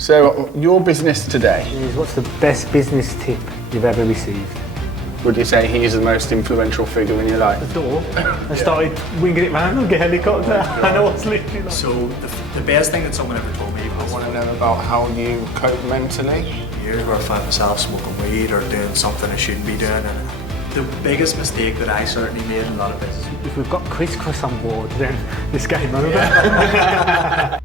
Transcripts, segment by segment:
So, your business today, What's the best business tip you've ever received? would you say he's the most influential figure in your life? The door. I started winging it round like a helicopter. I know what's literally like. So the best thing that someone ever told me I was want to know about how you cope mentally. years where I found myself smoking weed or doing something I shouldn't be doing. And the biggest mistake that I certainly made in a lot of business. If we've got Criss Cross on board, then this game over.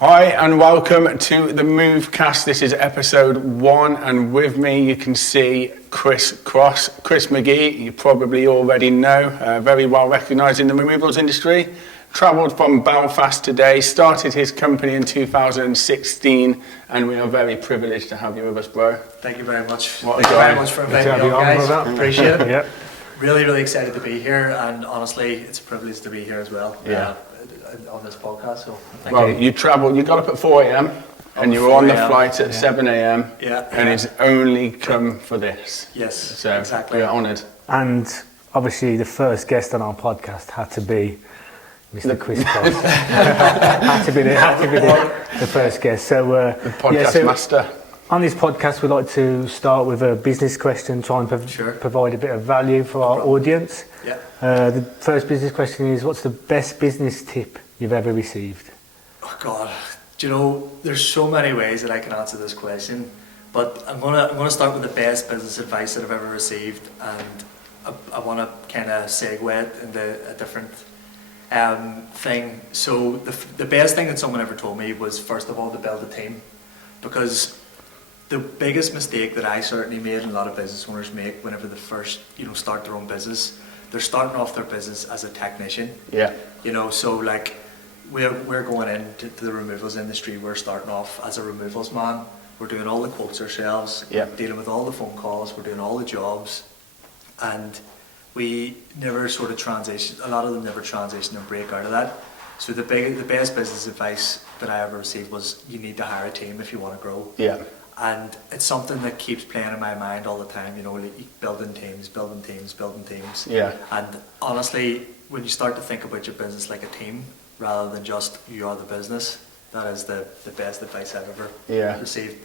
Hi and welcome to the mve-cast. This is episode 1 and with me you can see Criss Cross. Chris Magee, you probably already know, very well recognised in the removals industry. Travelled from Belfast today, started his company in 2016 and we are very privileged to have you with us, bro. Thank you very much. What a Thank you guy. very much for inviting me on, guys. Appreciate it. Yep. Really excited to be here, and honestly, it's a privilege to be here as well. Yeah. On this podcast, so thank Well, you. you travelled, you got up at 4 a.m. and you were on the flight at 7 a.m. Yeah. and it's only come for this. Yes, So exactly. we're honoured. And obviously the first guest on our podcast had to be Mr. Criss Cross. had to be the first guest. So The podcast master. On this podcast, we'd like to start with a business question, try and Sure. provide a bit of value for our audience. Yeah. The first business question is, what's the best business tip you've ever received? Oh God, do you know, there's so many ways that I can answer this question, but I'm gonna start with the best business advice that I've ever received, and I want to kind of segue it into a different thing. So the best thing that someone ever told me was, first of all, to build a team, because the biggest mistake that I certainly made and a lot of business owners make whenever they first, start their own business, they're starting off their business as a technician. Yeah. So like we're going into the removals industry, we're starting off as a removals man. We're doing all the quotes ourselves, dealing with all the phone calls, we're doing all the jobs, and we never sort of transition, a lot of them never transition and break out of that. So the best business advice that I ever received was, you need to hire a team if you want to grow. Yeah. And it's something that keeps playing in my mind all the time, like building teams. Yeah. And honestly, when you start to think about your business like a team, rather than just you are the business, that is the best advice I've ever received.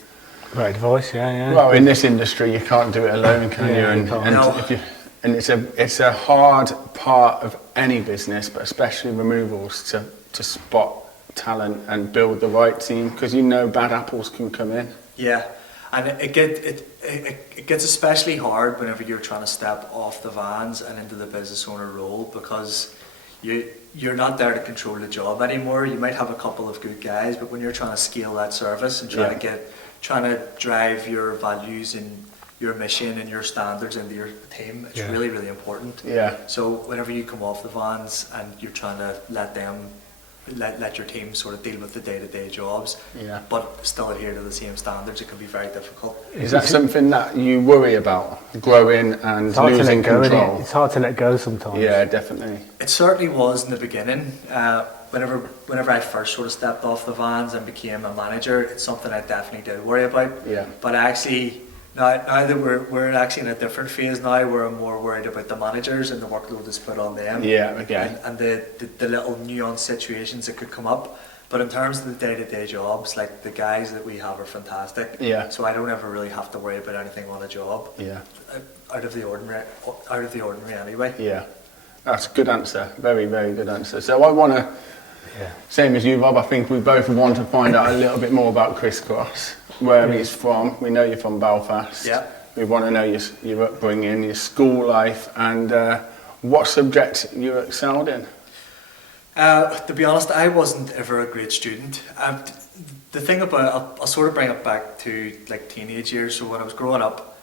Great advice, yeah. Well, in this industry, you can't do it alone, can you? Yeah, you can't. And it's a hard part of any business, but especially removals, to spot talent and build the right team, because bad apples can come in. Yeah, and it gets especially hard whenever you're trying to step off the vans and into the business owner role, because you're not there to control the job anymore. You might have a couple of good guys, but when you're trying to scale that service and trying to drive your values and your mission and your standards into your team, it's really, really important. Yeah. So whenever you come off the vans and you're trying to let your team sort of deal with the day-to-day jobs, but still adhere to the same standards, it can be very difficult. Is that something that you worry about, growing and losing control? It's hard to let go sometimes. Yeah, definitely. It certainly was in the beginning. Whenever I first sort of stepped off the vans and became a manager, it's something I definitely did worry about. Yeah. But actually, now that we're actually in a different phase now, where I'm more worried about the managers and the workload that's put on them. Yeah, okay. And the little nuanced situations that could come up. But in terms of the day-to-day jobs, like the guys that we have are fantastic. Yeah. So I don't ever really have to worry about anything on a job. Yeah. Out of the ordinary anyway. Yeah. That's a good answer. Very, very good answer. So I want to, same as you, Rob, I think we both want to find out a little bit more about Criss Cross, where he's from. We know you're from Belfast. Yeah. We want to know your upbringing, your school life, and what subject you excelled in. To be honest, I wasn't ever a great student. The thing about, I'll sort of bring it back to like teenage years. So when I was growing up,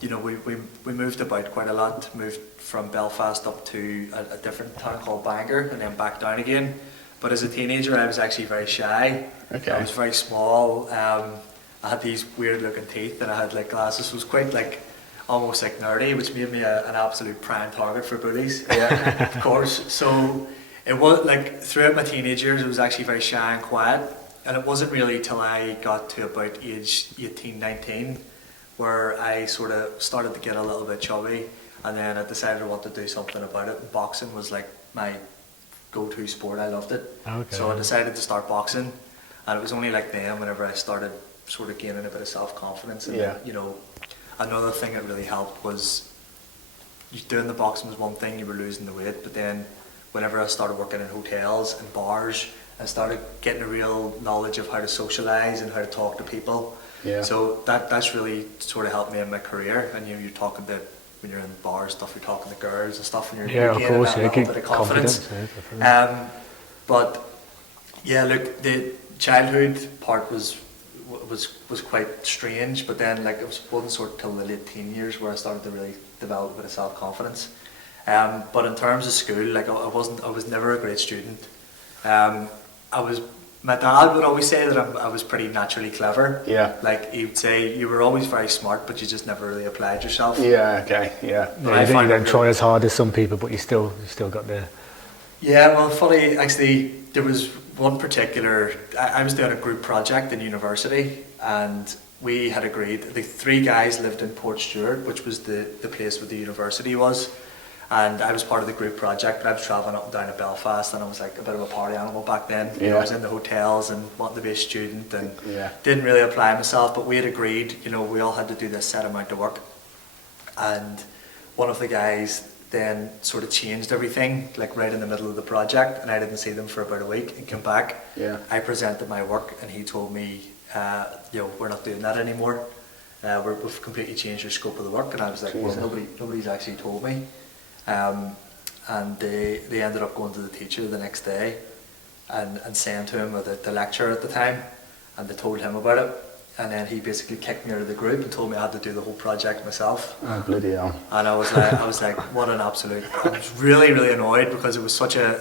we moved about quite a lot. Moved from Belfast up to a different town called Bangor, and then back down again. But as a teenager, I was actually very shy. Okay. I was very small. I had these weird looking teeth, and I had like glasses. So it was quite like almost like nerdy, which made me an absolute prime target for bullies. Yeah. Of course. So it was like throughout my teenage years, I was actually very shy and quiet. And it wasn't really till I got to about age 18, 19, where I sort of started to get a little bit chubby. And then I decided I wanted to do something about it. Boxing was like my go-to sport. I loved it. Okay. So I decided to start boxing, and it was only like then whenever I started sort of gaining a bit of self-confidence. And Yeah. you know, another thing that really helped was doing the boxing was one thing, you were losing the weight, but then whenever I started working in hotels and bars, I started getting a real knowledge of how to socialise and how to talk to people. Yeah. So that's really sort of helped me in my career. And you're talking to, when you're in bars stuff, you're talking to girls and stuff, and you're of gaining course, that yeah, little bit of confidence. Yeah, But yeah, look, the childhood part was quite strange, but then like it wasn't sort of till the late teen years where I started to really develop a bit of self-confidence. But in terms of school, like I was never a great student. My dad would always say that I was pretty naturally clever. Yeah. Like he would say, you were always very smart, but you just never really applied yourself. Yeah, okay, yeah. Yeah, you don't try as hard as some people, but you still got there. Yeah, well, funny, actually, there was one particular, I was doing a group project in university, and we had agreed, the 3 guys lived in Port Stewart, which was the place where the university was, and I was part of the group project, but I was travelling up and down to Belfast, and I was like a bit of a party animal back then. Yeah. I was in the hotels and wanted to be a student, and Yeah. didn't really apply myself, but we had agreed, we all had to do this set amount of work, and one of the guys then sort of changed everything, like right in the middle of the project, and I didn't see them for about a week, and came back. Yeah. I presented my work, and he told me, we're not doing that anymore. We've completely changed your scope of the work, and I was like, well, nobody's actually told me. And they ended up going to the teacher the next day, and saying to him, or the lecturer at the time, and they told him about it. And then he basically kicked me out of the group and told me I had to do the whole project myself. Oh, bloody hell. And I was like, what an absolute! I was really, really annoyed because it was such a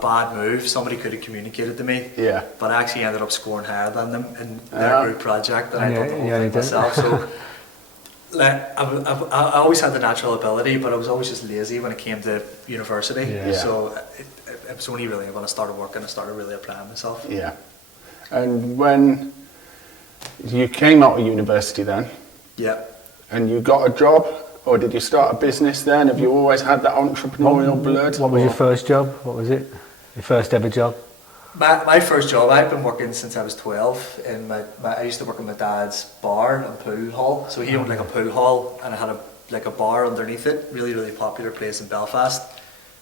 bad move. Somebody could have communicated to me. Yeah. But I actually ended up scoring higher than them in their group project, and I done the whole thing myself. So, like, I always had the natural ability, but I was always just lazy when it came to university. Yeah. So it was only really when I started working, I started really applying myself. Yeah. And when you came out of university then, Yeah. and you got a job, or did you start a business then? Have you always had that entrepreneurial blood? What was your first job? What was it? Your first ever job? My first job, I've been working since I was 12. I used to work in my dad's bar and pool hall. So he owned like a pool hall, and I had a bar underneath it. Really, really popular place in Belfast.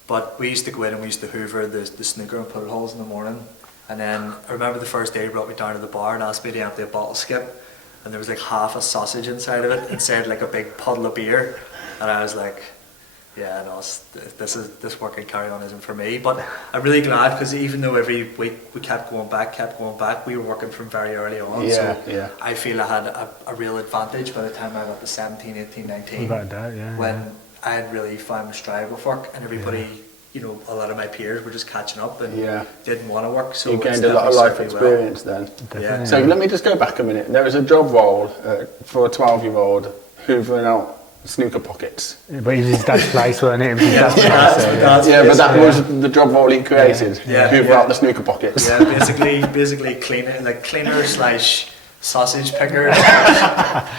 But we used to go in and we used to hoover the snooker and pool halls in the morning. And then I remember the first day he brought me down to the bar and asked me to empty a bottle skip. And there was like half a sausage inside of it and said like a big puddle of beer. And I was like, yeah, no, this work and carry on isn't for me. But I'm really glad, because even though every week we kept going back, we were working from very early on. Yeah. I feel I had a real advantage by the time I got to 17, 18, 19. Without doubt, yeah. When I had really found my stride with work, and everybody, a lot of my peers were just catching up and didn't want to work. So you gained a lot of life experience then. Yeah. So let me just go back a minute. There was a job role for a 12-year-old hoovering out snooker pockets. Yeah, but it was his dad's place, wasn't it? It was his dad's place, so, Yeah, but that was the job role he created. Yeah. Hoover out the snooker pockets. Yeah, basically cleaner slash sausage picker.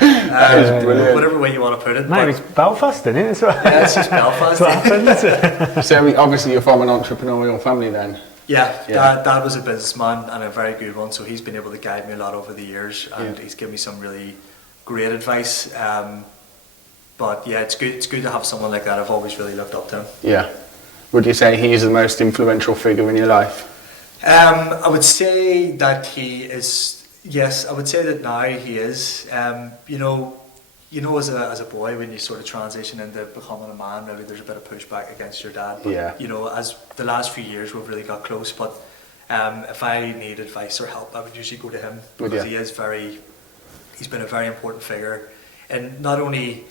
Brilliant. Whatever way you want to put it. Mate, it's Belfast, isn't it? That's right. Yeah, it's just Belfast. That's what happens. So obviously you're from an entrepreneurial family then. Yeah, Yeah. Dad was a businessman and a very good one, so he's been able to guide me a lot over the years, and he's given me some really great advice. But yeah, it's good to have someone like that. I've always really looked up to him. Yeah. Would you say he's the most influential figure in your life? I would say that he is. Yes, I would say that now he is. As a boy, when you sort of transition into becoming a man, maybe there's a bit of pushback against your dad. But, as the last few years we've really got close. But if I need advice or help, I would usually go to him, because he's been a very important figure, and not only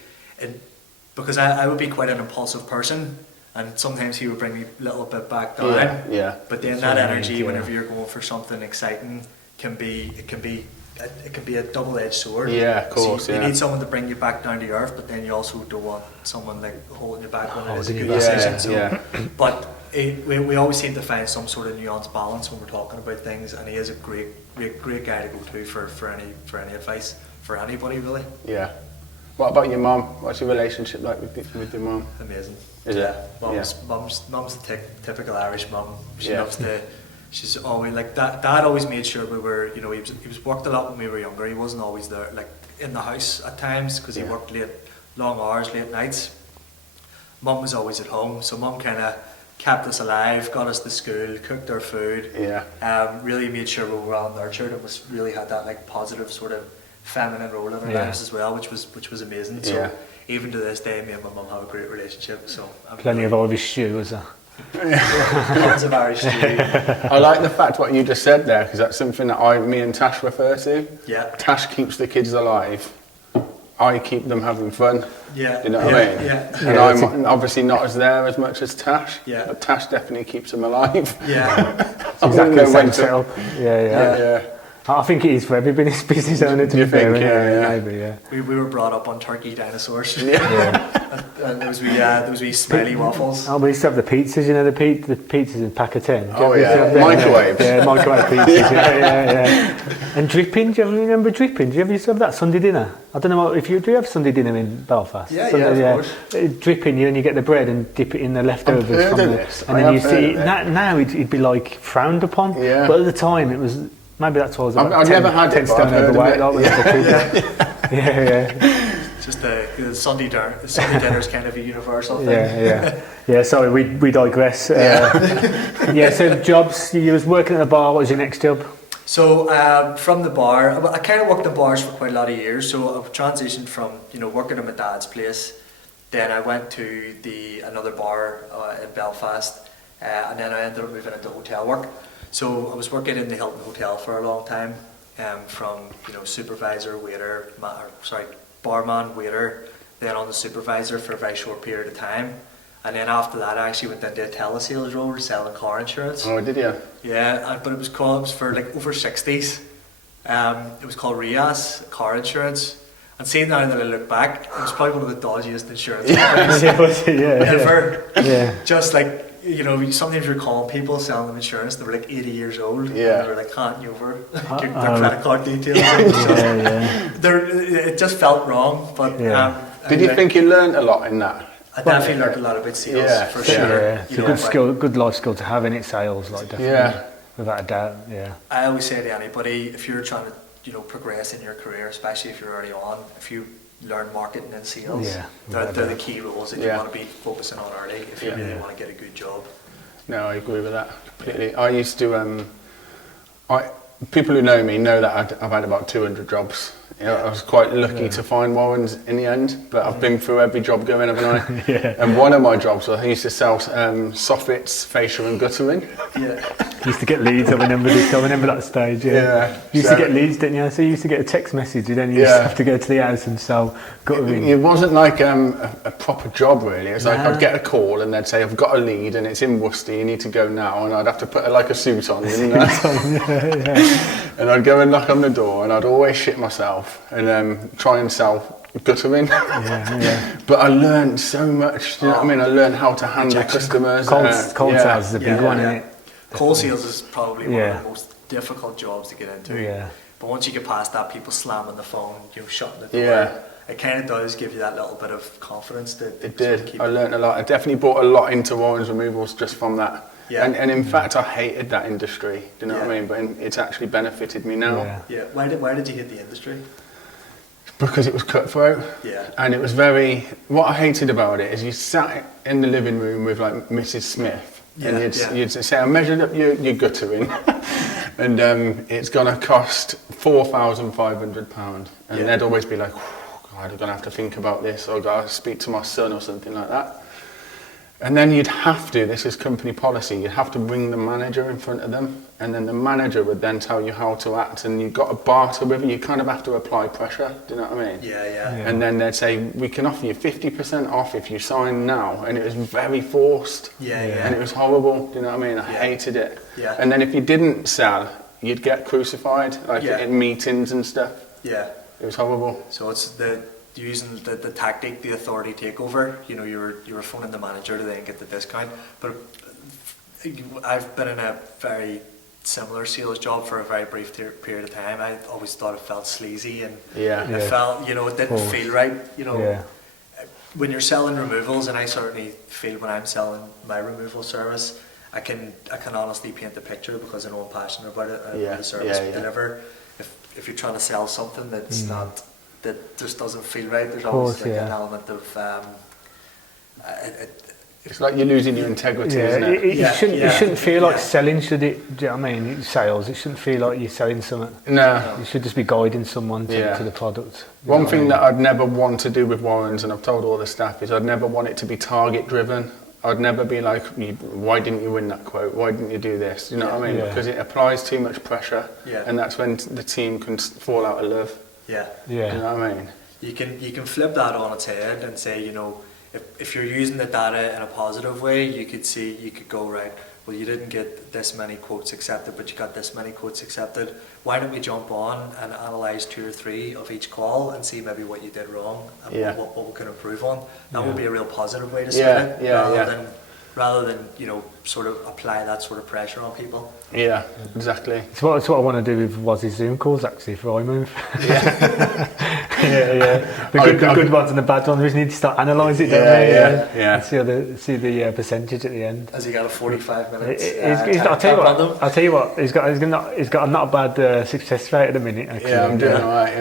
because I would be quite an impulsive person, and sometimes he would bring me a little bit back down. Yeah. But then that energy, whenever you're going for something exciting, can be a double-edged sword. Yeah, of course. So you need someone to bring you back down to earth, but then you also don't want someone like holding you back when it is a good decision. So, but we always seem to find some sort of nuanced balance when we're talking about things, and he is a great guy to go to for any advice for anybody, really. Yeah. What about your mum? What's your relationship like with your mum? Amazing. Is it? Mum's the typical Irish mum. She Yeah. loves to. She's always like that. Dad always made sure we were. You know, he was worked a lot when we were younger. He wasn't always there, like in the house at times, because he Yeah. worked long hours, late nights. Mum was always at home, so Mum kind of kept us alive, got us to school, cooked our food. Yeah. Really made sure we were well nurtured, and was really had that like positive sort of feminine role in our Yeah. lives as well, which was amazing. So Yeah. even to this day, me and my mum have a great relationship. So I'm Plenty of Irish stew, was there? Lots of Irish stew. I like the fact what you just said there, because that's something that me and Tash refer to. Yeah. Tash keeps the kids alive. I keep them having fun. Yeah. You know what I mean? Yeah. And I'm obviously not as there as much as Tash. Yeah. But Tash definitely keeps them alive. Yeah. I Exactly wouldn't the know same when to- setup. Yeah. Yeah. I think it is for every business owner, to You be fair. think, Innit? yeah. Maybe, yeah. We were brought up on turkey dinosaurs. Yeah. And those wee smelly waffles. Oh, we used to have the pizzas, you know, the pizzas in pack of 10. Do you Oh, ever used to yeah. have them? Microwaves. Yeah, microwave pizzas, yeah. And dripping, do you ever remember dripping? Do you ever used to have that Sunday dinner? I don't know if you do have Sunday dinner in Belfast. Yeah, Sunday, of course. Dripping, you get the bread and dip it in the leftovers. I've heard from of the, this. and I then you have heard see, of it. now it'd be like frowned upon. Yeah. But at the time it was, maybe that's why I was about I've 10, never had 10 it, but stone I've heard of overweight. it. Like, when I was a kid. Yeah. Just the Sunday dinner. The Sunday dinner is kind of a universal thing. Yeah. Sorry, we digress. So jobs. You was working at a bar. What was your next job? So from the bar, I kind of worked in bars for quite a lot of years. So I transitioned from working at my dad's place, then I went to another bar in Belfast, and then I ended up moving into hotel work. So I was working in the Hilton Hotel for a long time, from supervisor, waiter, barman, waiter, then on the supervisor for a very short period of time. And then after that, I actually went into a telesales role selling car insurance. Oh, did you? Yeah, but it was for like over 60s. It was called RIAS, car insurance. And seeing now that I look back, it was probably one of the dodgiest insurance companies ever. Yeah. Just like, sometimes you're calling people selling them insurance, they were like 80 years old. Yeah. And they were like handing you over their credit card details. It just felt wrong. But Did you think you learned a lot in that? I definitely learned a lot about sales, for sure. Yeah, it's a good skill, good life skill to have in it. Sales, like definitely, Yeah. without a doubt. Yeah. I always say to anybody, if you're trying to progress in your career, especially if you're early on, if you learn marketing and sales, they're the key roles that you want to be focusing on early if you really want to get a good job. No, I agree with that completely. I used to, people who know me know that I've had about 200 jobs. I was quite lucky to find Warren's in the end, but I've been through every job going, haven't I? Yeah. And one of my jobs, I used to sell soffits, fascia and guttering. Yeah. Used to get leads. I remember that stage. Yeah. You used to get leads, didn't you? So you used to get a text message, and then you used to have to go to the house and sell guttering. It wasn't like a proper job really. It was like I'd get a call and they'd say I've got a lead and it's in Worcester. You need to go now, and I'd have to put a suit on, and I'd go and knock on the door, and I'd always shit myself and try and sell guttering. But I learned so much. Do you know what I mean? I learned how to handle customers. Cold sales is a big one, isn't it? Cold sales is probably one of the most difficult jobs to get into. Yeah. But once you get past that, people slamming the phone, shutting the door, it kind of does give you that little bit of confidence. It did. I learned a lot. I definitely brought a lot into Warren's Removals just from that. Yeah. And in fact, I hated that industry. Do you know what I mean? But it's actually benefited me now. Yeah. Why did you hit the industry? Because it was cutthroat. Yeah. And it was what I hated about it is you sat in the living room with like Mrs. Smith. And you'd say, I measured up your guttering and it's going to cost £4,500. And they'd always be like, God, I'm going to have to think about this, or I've got to speak to my son or something like that. And then this is company policy, you'd have to bring the manager in front of them, and then the manager would then tell you how to act, and you've got to barter with it. You kind of have to apply pressure, do you know what I mean? Yeah. And then they'd say, we can offer you 50% off if you sign now, and it was very forced. And it was horrible, do you know what I mean? I hated it. Yeah. And then if you didn't sell, you'd get crucified, in meetings and stuff. Yeah. It was horrible. So it's using the tactic, the authority takeover. You were phoning the manager to then get the discount. But I've been in a very similar sales job for a very brief period of time. I always thought it felt sleazy and it felt, it didn't feel right. when you're selling removals, and I certainly feel when I'm selling my removal service, I can honestly paint the picture because I know I'm passionate about it and the service we deliver. If you're trying to sell something that's not, that just doesn't feel right, there's always like an element of it's like you're losing your integrity, isn't it? It shouldn't feel like selling, should it? Do you know what I mean? Sales, it shouldn't feel like you're selling something. No. You should just be guiding someone to the product. One thing that I'd never want to do with Warren's, and I've told all the staff, is I'd never want it to be target driven. I'd never be like, why didn't you win that quote? Why didn't you do this? You know what I mean? Yeah. Because it applies too much pressure, and that's when the team can fall out of love. Yeah. You know what I mean? You can flip that on its head and say, you know, if you're using the data in a positive way, you could go, right, well, you didn't get this many quotes accepted, but you got this many quotes accepted. Why don't we jump on and analyse 2 or 3 of each call and see maybe what you did wrong and what we can improve on? That would be a real positive way to spin it, rather than you know, sort of apply that sort of pressure on people. Yeah, exactly. It's what I want to do with Waz's Zoom calls actually for I-MVE. The good ones and the bad ones. We just need to start analysing it, don't we? And see the percentage at the end. Has he got a 45 minutes? I'll tell you what. He's got a not a bad success rate at the minute. Actually. Yeah, I'm doing alright.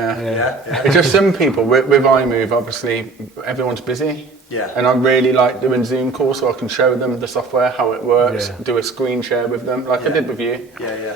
It's just some people with I-MVE. Obviously, everyone's busy. Yeah. And I really like doing Zoom calls so I can show them the software, how it works, do a screen share with them, like I did with you. Yeah.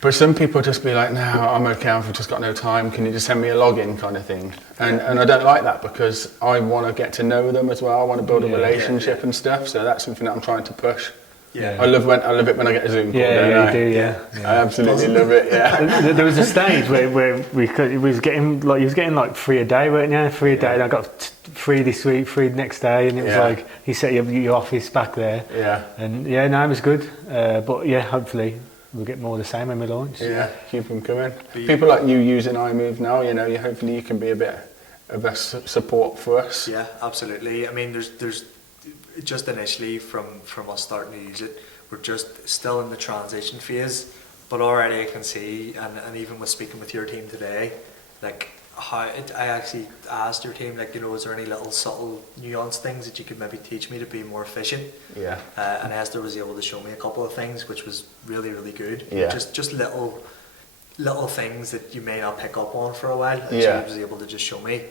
But some people just be like, no, I'm okay, I've just got no time, can you just send me a login kind of thing? And I don't like that because I want to get to know them as well, I want to build a relationship and stuff, so that's something that I'm trying to push. Yeah. I love it when I get a Zoom call. Yeah, you do. I absolutely love it. Yeah. There was a stage where he was getting like 3 a day, weren't you? 3 a day. And I got 3 this week, 3 next day, and it was like he set your office back there. Yeah. And it was good. But hopefully we'll get more of the same when we launch. Yeah, keep them coming. People like you using I-MVE now, you know, hopefully you can be a bit of a support for us. Yeah, absolutely. I mean, there's just initially from us starting to use it, we're just still in the transition phase, but already I can see, and even with speaking with your team today, like I actually asked your team, like, you know, is there any little subtle nuance things that you could maybe teach me to be more efficient? Yeah. And Esther was able to show me a couple of things, which was really, really good. Yeah. Just little things that you may not pick up on for a while, and she was able to just show me.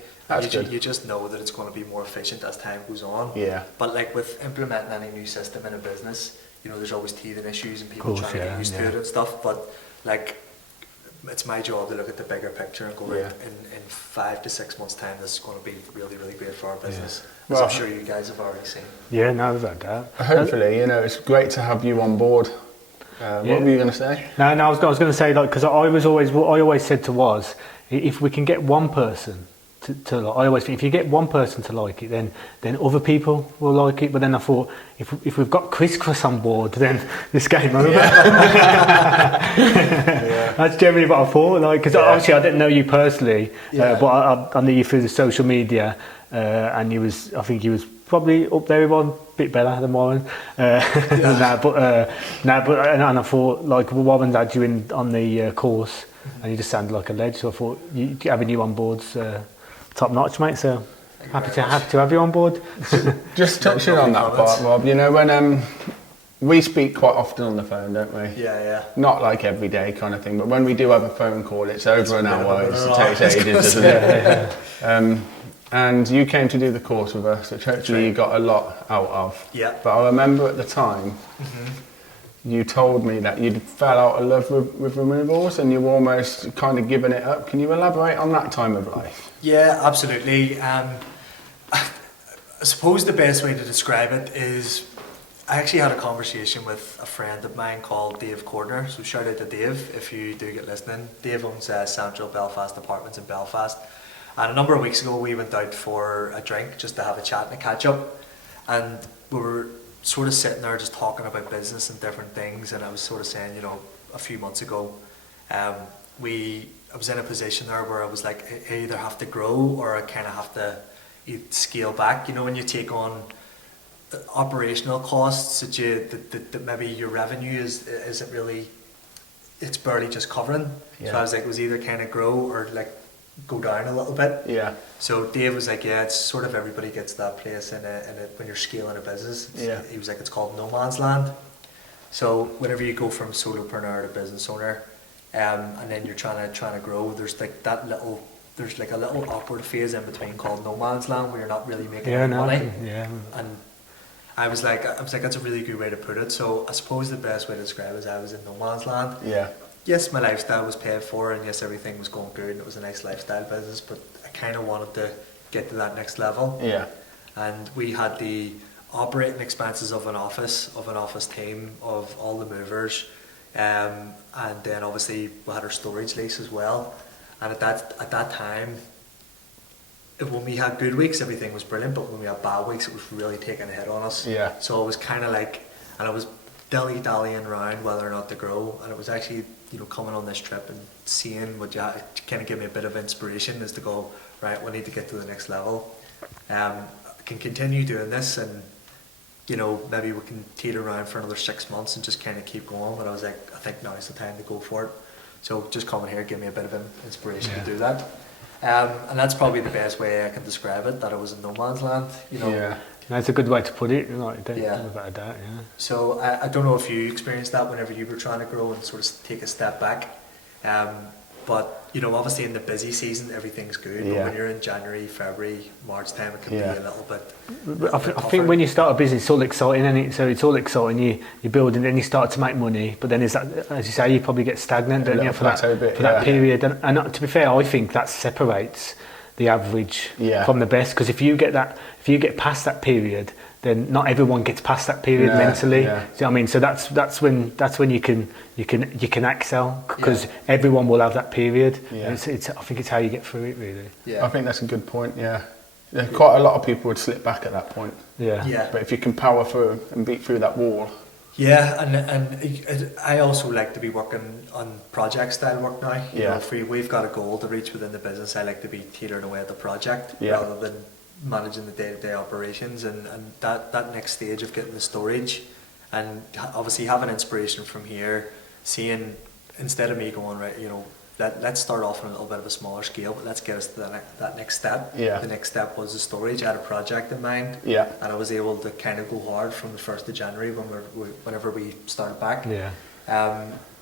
You just know that it's going to be more efficient as time goes on. Yeah. But like with implementing any new system in a business, you know, there's always teething issues and people trying to get used to it and stuff. But like, it's my job to look at the bigger picture and go, right, in 5 to 6 months' time, this is going to be really, really great for our business. As I'm sure you guys have already seen. Yeah, no, without doubt. Hopefully, you know, it's great to have you on board. What were you going to say? No, I was going to say, like, because I always said to Woz, if we can get one person to like, I always think if you get one person to like it, then other people will like it. But then I thought if we've got Criss Cross on board, then this game over. That's generally what I thought. Like, because obviously I didn't know you personally, but I knew you through the social media, and I think he was probably up there with one, bit better than Warren. And I thought, like, Warren's had you in on the course, and you just sounded like a ledge. So I thought having you on board's top notch, mate. So happy to have you on board. Just touching on that part, Rob. You know, when we speak quite often on the phone, don't we? Yeah. Not like every day kind of thing, but when we do have a phone call, it's over an hour. It takes ages, doesn't it? And you came to do the course with us, which hopefully you got a lot out of. Yeah. But I remember at the time, you told me that you'd fell out of love with removals and you were almost kind of giving it up. Can you elaborate on that time of life? Yeah, absolutely. I suppose the best way to describe it is I actually had a conversation with a friend of mine called Dave Cordner. So shout out to Dave if you do get listening. Dave owns Central Belfast Apartments in Belfast. And a number of weeks ago we went out for a drink just to have a chat and a catch up. And we were sort of sitting there just talking about business and different things, and I was sort of saying, you know, a few months ago, I was in a position there where I was like, I either have to grow or I kind of have to scale back. You know, when you take on operational costs that maybe your revenue isn't really, it's barely just covering. So I was like, it was either kind of grow or like go down a little bit. Yeah. So Dave was like, yeah, it's sort of everybody gets that place when you're scaling a business. He was like, it's called no man's land. So whenever you go from solopreneur to business owner, and then you're trying to grow, there's like a little awkward phase in between called no man's land where you're not really making any money. And I was like, that's a really good way to put it. So I suppose the best way to describe it is I was in no man's land. Yeah. Yes, my lifestyle was paid for, and yes, everything was going good, and it was a nice lifestyle business, but I kind of wanted to get to that next level. Yeah. And we had the operating expenses of an office team, of all the movers, and then obviously we had our storage lease as well. And at that time, when we had good weeks, everything was brilliant, but when we had bad weeks, it was really taking a hit on us. Yeah. So it was kind of like, and I was dilly-dallying around whether or not to grow, and it was actually, coming on this trip and seeing what kind of gave me a bit of inspiration is to go, right, we need to get to the next level. I can continue doing this, and maybe we can teeter around for another 6 months and just kind of keep going, but I was like, I think now is the time to go for it. So just coming here gave me a bit of inspiration to do that. And that's probably the best way I can describe it, that I was in no man's land. Yeah, that's a good way to put it. Without a doubt. Yeah. So I don't know if you experienced that whenever you were trying to grow and sort of take a step back. But obviously in the busy season everything's good. But when you're in January, February, March time, it can be a little bit. I think when you start a business, it's all exciting, isn't it? So it's all exciting. You're building, then you start to make money. But then as you say, you probably get stagnant, don't you, for that period. And to be fair, I think that separates the average from the best. Because if you get past that period, then not everyone gets past that period mentally. Yeah. See what I mean? So that's when you can excel, because everyone will have that period. Yeah. I think it's how you get through it, really. Yeah. I think that's a good point. Yeah. Quite a lot of people would slip back at that point. Yeah. Yeah. But if you can power through and beat through that wall. Yeah, and I also like to be working on project style work now. If we've got a goal to reach within the business, I like to be teetering away at the project rather than managing the day-to-day operations, and that next stage of getting the storage, and obviously having inspiration from here, seeing, instead of me going, right, let's start off on a little bit of a smaller scale, but let's get us to that next step. The next step was the storage. I had a project in mind, and I was able to kind of go hard from the 1st of January whenever we started back.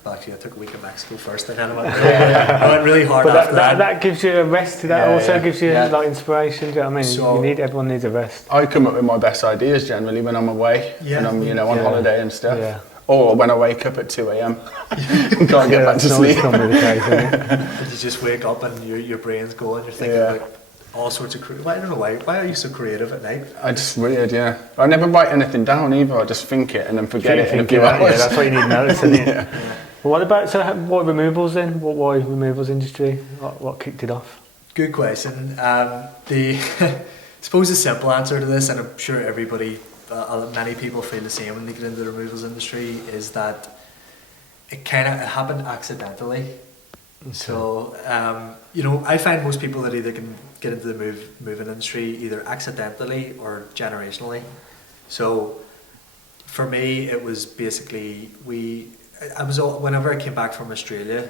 Well, actually, I took a week in Mexico first, and then I went really hard after that. That gives you a rest. That also gives you like inspiration. Do you know what I mean? So, everyone needs a rest. I come up with my best ideas generally when I'm away and I'm on holiday and stuff. Yeah. Or when I wake up at 2 a.m. and can't get back to sleep. You just wake up and your brain's going. You're thinking like all sorts of creative. I don't know why are you so creative at night? I just weird, I never write anything down either. I just think it and then forget it in a few hours. Yeah, that's what you need notes, isn't it? Well, what removals then? Why removals industry? What kicked it off? Good question. I suppose the simple answer to this, and I'm sure everybody, many people feel the same when they get into the removals industry, is that it happened accidentally. Okay. So, I find most people that either can get into the moving industry either accidentally or generationally. So, for me, it was basically whenever I came back from Australia,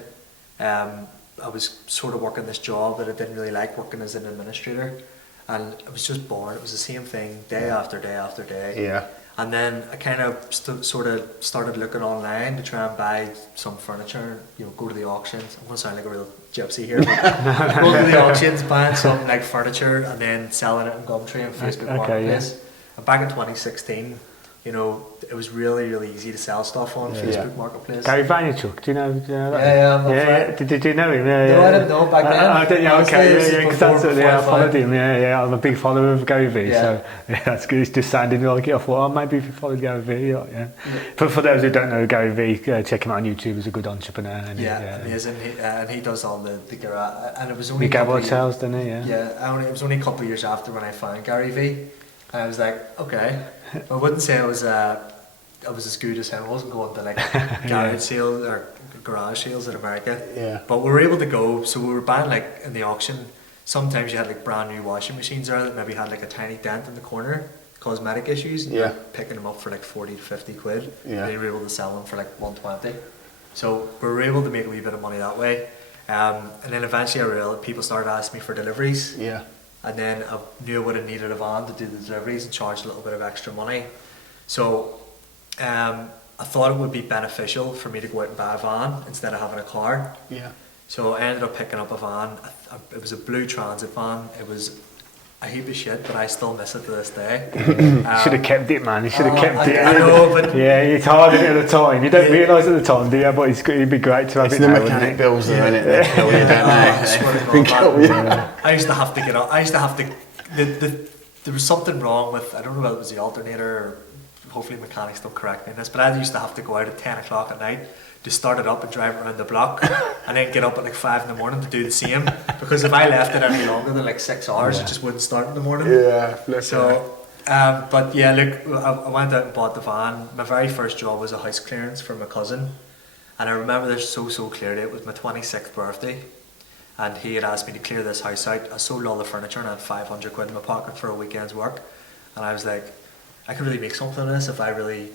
I was sort of working this job that I didn't really like, working as an administrator, and I was just bored. It was the same thing day after day after day. Yeah. And then I kind of sort of started looking online to try and buy some furniture, go to the auctions. I'm going to sound like a real gypsy here, but go to the auctions, buying some like furniture and then selling it on Gumtree and Facebook Marketplace. And back in 2016, it was really, really easy to sell stuff on Facebook Marketplace. Gary Vaynerchuk, do you know that? Yeah. Did you know him? No, I didn't know back then. I didn't know. Okay, because I followed him. Yeah, I'm a big follower of Gary Vee. So that's good. It's just sounding like it. I thought, maybe if you followed Gary Vee, yeah. For those who don't know Gary Vee, check him out on YouTube. He's a good entrepreneur. Amazing. And he does all the garage. And it was only the garage sales, doesn't he? Yeah. It was only a couple of years after when I found Gary Vee. And I was like, okay. I wouldn't say I was as good as him. I wasn't going to like garage sales or garage sales in America. Yeah. But we were able to go. So we were buying like in the auction. Sometimes you had like brand new washing machines there that maybe had like a tiny dent in the corner, cosmetic issues. And you're picking them up for like 40 to 50 quid. Yeah. They were able to sell them for like 120. So we were able to make a wee bit of money that way. And then eventually I realized people started asking me for deliveries. Yeah. And then I knew I would have needed a van to do the deliveries and charge a little bit of extra money. So I thought it would be beneficial for me to go out and buy a van instead of having a car. Yeah. So I ended up picking up a van. It was a blue transit van. It was a heap of shit, but I still miss it to this day. Should have kept it, man. You should have kept it. I know, but yeah, it's hard at the time. You don't realise at the time, do you? But it'd be great to have it's it the now, mechanic wouldn't it? bills, though, isn't it? They kill you, don't they? I swear to God, Kill you. man. I used to have to get up. I used to have to. There was something wrong with. I don't know whether it was the alternator or. Hopefully mechanics don't correct me in this, but I used to have to go out at 10 o'clock at night to start it up and drive around the block and then get up at like 5 in the morning to do the same, because if I left it any longer than like 6 hours, it just wouldn't start in the morning. Yeah, so but yeah, look, I went out and bought the van. My very first job was a house clearance for my cousin, and I remember this so clearly. It was my 26th birthday and he had asked me to clear this house out. I sold all the furniture and I had 500 quid in my pocket for a weekend's work, and I was like, I could really make something of this if I really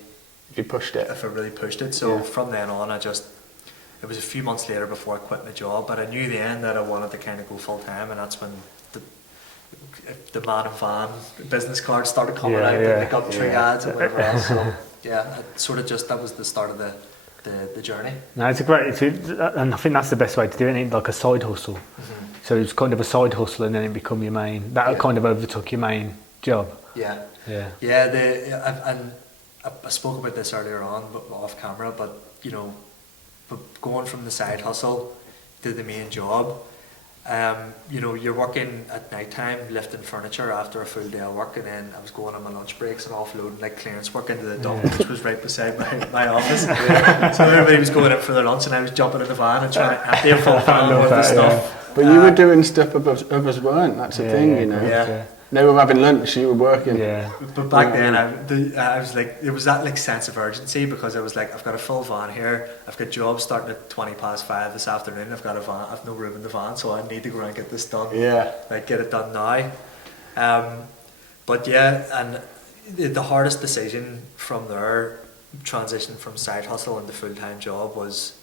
pushed it. So from then on, it was a few months later before I quit my job, but I knew then that I wanted to kind of go full time, and that's when the man and van business cards started coming out, and the Gumtree ads and whatever else. So yeah, it sort of that was the start of the journey. No, and I think that's the best way to do it, like a side hustle. Mm-hmm. So it's kind of a side hustle, and then it become your main. That kind of overtook your main job. Yeah. And I spoke about this earlier on, but off camera. But but going from the side hustle to the main job, you're working at night time lifting furniture after a full day of work, and then I was going on my lunch breaks and offloading like clearance work into the dump, which was right beside my office. So everybody was going in for their lunch, and I was jumping in the van and trying to empty a full van with the stuff. But you were doing stuff others weren't. That's the thing, you know. Yeah. They were having lunch, you were working. Yeah. But back then, I was like, there was that like sense of urgency, because I was like, I've got a full van here. I've got jobs starting at 5:20 this afternoon. I've got a van. I've no room in the van, so I need to go around and get this done. Yeah. Like get it done now. But yeah, and the hardest decision from there, transition from side hustle into full time job, was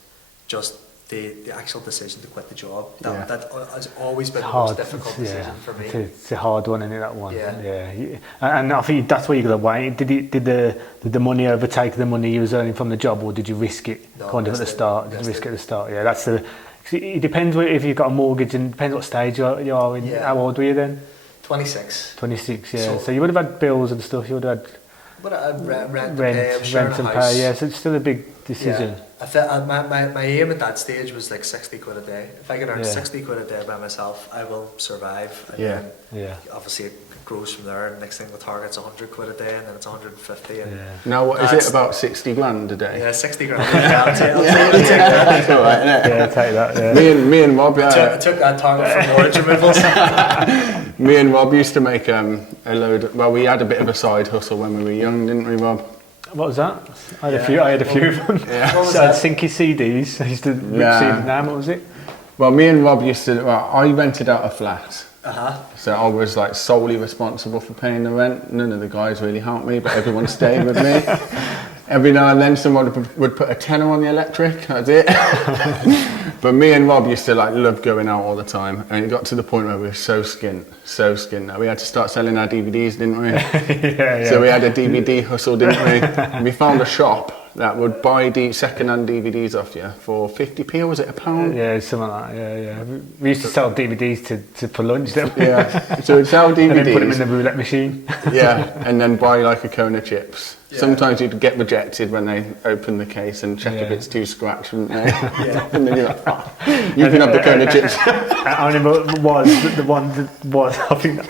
just the actual decision to quit the job. That has always been the most difficult decision for me. It's a hard one, isn't it, that one? Yeah. And I think that's where you got to weigh. Did the money overtake the money you was earning from the job, or did you risk it at the start? Did you risk it at the start? Yeah, that's it depends if you've got a mortgage, and it depends what stage you are in. How old were you then? 26. 26, yeah. So you would have had bills and stuff. You would have had rent and pay. Yeah, so it's still a big decision. Yeah. My aim at that stage was like 60 quid a day. If I could earn 60 quid a day by myself, I will survive. And then obviously it grows from there. And next thing the target's 100 quid a day, and then it's 150. And now what is it, about 60 grand a day? Yeah, 60 grand. I'll take that. That's all right, isn't it? Yeah, take that. Yeah. Me and Rob. I took that target for mortgage removals. Me and Rob used to make a load. Well, we had a bit of a side hustle when we were young, didn't we, Rob? What was that? I had a few of them. Yeah. So I had Sinky CDs. I used to rip CDs down. What was it? Well, me and Rob used to. Well, I rented out a flat. So I was like solely responsible for paying the rent. None of the guys really helped me, but everyone stayed with me. Every now and then someone would put a tenner on the electric. That's it. But me and Rob used to love going out all the time, and it got to the point where we were so skint now. We had to start selling our DVDs, didn't we? Yeah. So we had a DVD hustle, didn't we? And we found a shop that would buy second-hand DVDs off you for 50p, or was it £1? Yeah, something like that. Yeah. We used to sell DVDs for lunch, didn't we? Yeah. So we'd sell DVDs. And then put them in the roulette machine. Yeah, and then buy like a cone of chips. Yeah. Sometimes you'd get rejected when they open the case and check if it's too scratched, wouldn't they? And then you're like, you can have the cone of chips. I remember I think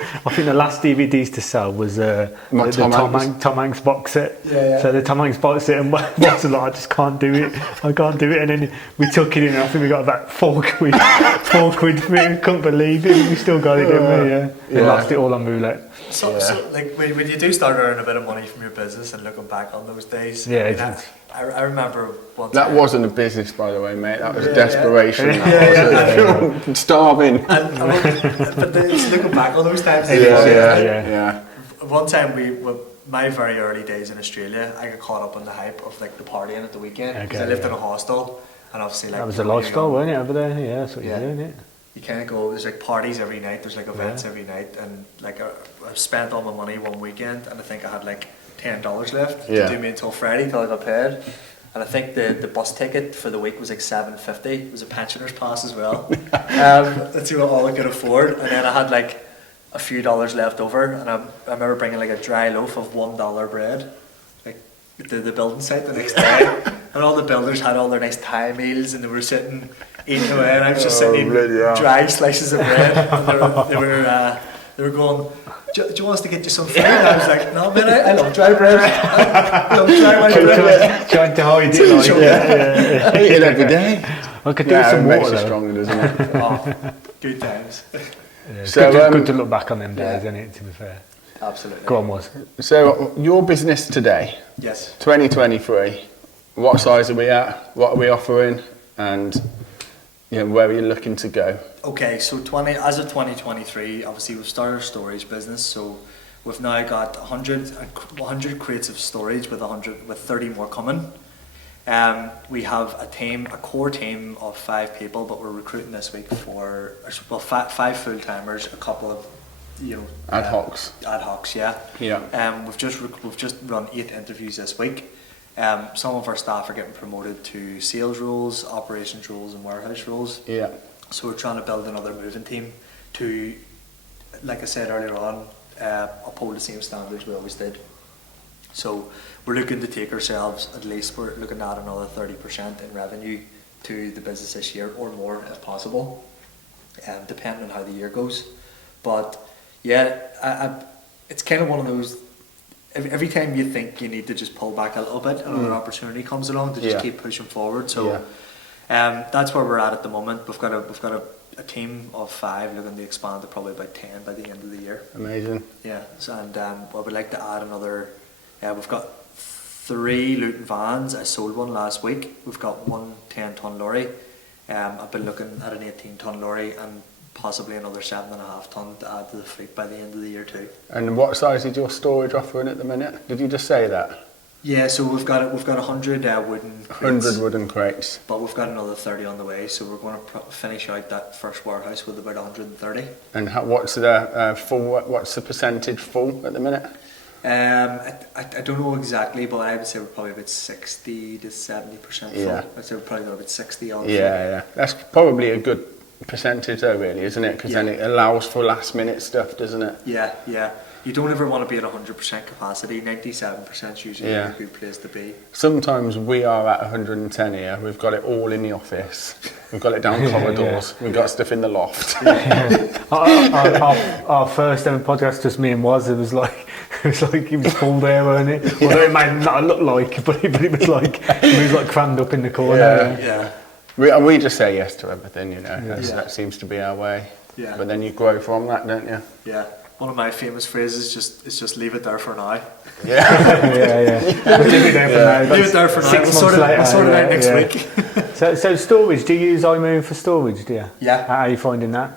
the last DVDs to sell was the Tom Hanks box set. Yeah. So the Tom Hanks box set, and was like, I just can't do it. I can't do it. And then we took it in, and I think we got about 4 quid. 4 quid for it. Couldn't believe it. We still got it, didn't we? We lost it all on roulette. So like when you do start earning a bit of money from your business and looking back on those days, I remember one time. That wasn't a business, by the way, mate. That was desperation. That was starving. But looking back on those times, one time my very early days in Australia, I got caught up in the hype of like the partying at the weekend because I lived in a hostel. And obviously, like, that was a lifestyle, wasn't it, over there? Yeah, that's what you're doing, it. You kind of go, there's like parties every night, there's like events every night, and like I spent all my money one weekend, and I think I had like $10 left to do me until Friday till I got paid. And I think the bus ticket for the week was like $7.50. It was a pensioner's pass as well. That's all I could afford. And then I had like a few dollars left over, and I remember bringing like a dry loaf of $1 bread, like to the building site the next day. And all the builders had all their nice Thai meals, and they were sitting eating away, and I was just sitting eating dry slices of bread. And they were going, do you want us to get you some food? And I was like, no man, I love dry bread. I love dry white bread. Trying to hide it, like, yeah. Eat it every day. I could do some makes water, it stronger, doesn't it? Oh, good times. Yeah, so good to look back on them days, isn't it, to be fair? Absolutely. Go on, Woz. So your business today, yes, 2023, what size are we at? What are we offering? And where are you looking to go? Okay, so as of 2023, obviously we've started our storage business, so we've now got 100 crates of storage with 30 more coming. We have a core team of 5 people, but we're recruiting this week for 5 full timers, a couple of ad hocs. Ad hocs, yeah. Yeah. We've just run 8 interviews this week. Some of our staff are getting promoted to sales roles, operations roles, and warehouse roles. Yeah. So we're trying to build another moving team to, like I said earlier on, uphold the same standards we always did. So we're looking to take ourselves, at least we're looking at another 30% in revenue to the business this year, or more if possible, depending on how the year goes. But yeah, it's kind of one of those, every time you think you need to just pull back a little bit, another opportunity comes along to just keep pushing forward. So that's where we're at the moment. We've got a team of 5 looking to expand to probably about 10 by the end of the year. Amazing. Yeah, and I would like to add another. We've got 3 Luton vans. I sold one last week. We've got 1 10-ton lorry. I've been looking at an 18-ton lorry and possibly another 7.5 ton to add to the fleet by the end of the year too. And what size is your storage offering at the minute? Did you just say that? Yeah, so we've got 100 wooden crates. 100 wooden crates. But we've got another 30 on the way, so we're going to finish out that first warehouse with about 130. And what's the What's the percentage full at the minute? I don't know exactly, but I would say we're probably about 60 to 70% full. Yeah. I'd say we're probably about 60 on. Yeah. That's probably a good percentage though, really, isn't it? Because then it allows for last minute stuff, doesn't it? Yeah. You don't ever want to be at 100% capacity. 97% is usually a good place to be. Sometimes we are at 110 here. We've got it all in the office. We've got it down corridors. We've got stuff in the loft. Our first ever podcast, just me and Woz, it was like it was full there, wasn't it? Although it might not look like, but it was like crammed up in the corner. Yeah. We just say yes to everything, That seems to be our way. Yeah. But then you grow from that, don't you? Yeah. One of my famous phrases is just leave it there for now. Yeah. Leave it there for now. Leave it there for now. 6 months later. We'll sort it out next week. So storage, do you use I-MVE for storage, do you? Yeah. How are you finding that?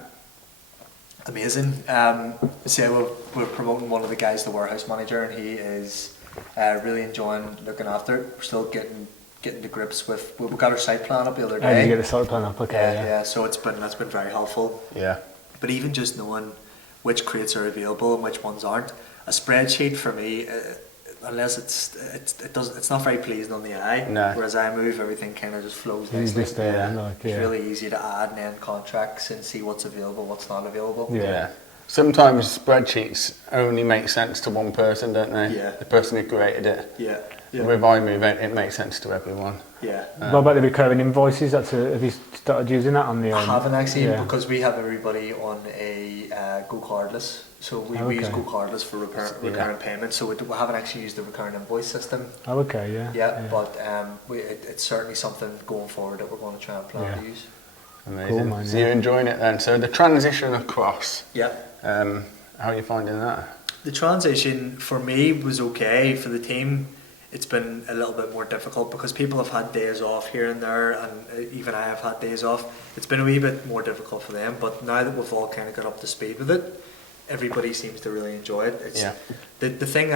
Amazing. We're promoting one of the guys, the warehouse manager, and he is really enjoying looking after it. We're still getting to grips with. We got our site plan up the other day. Did you get the site plan up? Okay. Yeah. So that's been very helpful. Yeah. But even just knowing which crates are available and which ones aren't, a spreadsheet for me, unless it's not very pleasing on the eye. No. Whereas I-MVE, everything kind of just flows It's nicely. just there, It's really easy to add and end contracts and see what's available, what's not available. Yeah. Sometimes spreadsheets only make sense to one person, don't they? Yeah. The person who created it. Yeah. With I-MVE, it makes sense to everyone. Yeah. What about the recurring invoices? Have you started using that on the? I haven't actually, because we have everybody on a go cardless. So we use go cardless for recurring payments. So we haven't actually used the recurring invoice system. Oh, okay, yeah. But it's certainly something going forward that we're going to try and plan to use. Amazing. Cool, man, so you're enjoying it then. So the transition across. Yeah. How are you finding that? The transition for me was okay. For the team, it's been a little bit more difficult because people have had days off here and there, and even I have had days off. It's been a wee bit more difficult for them, but now that we've all kind of got up to speed with it, everybody seems to really enjoy it. It's the thing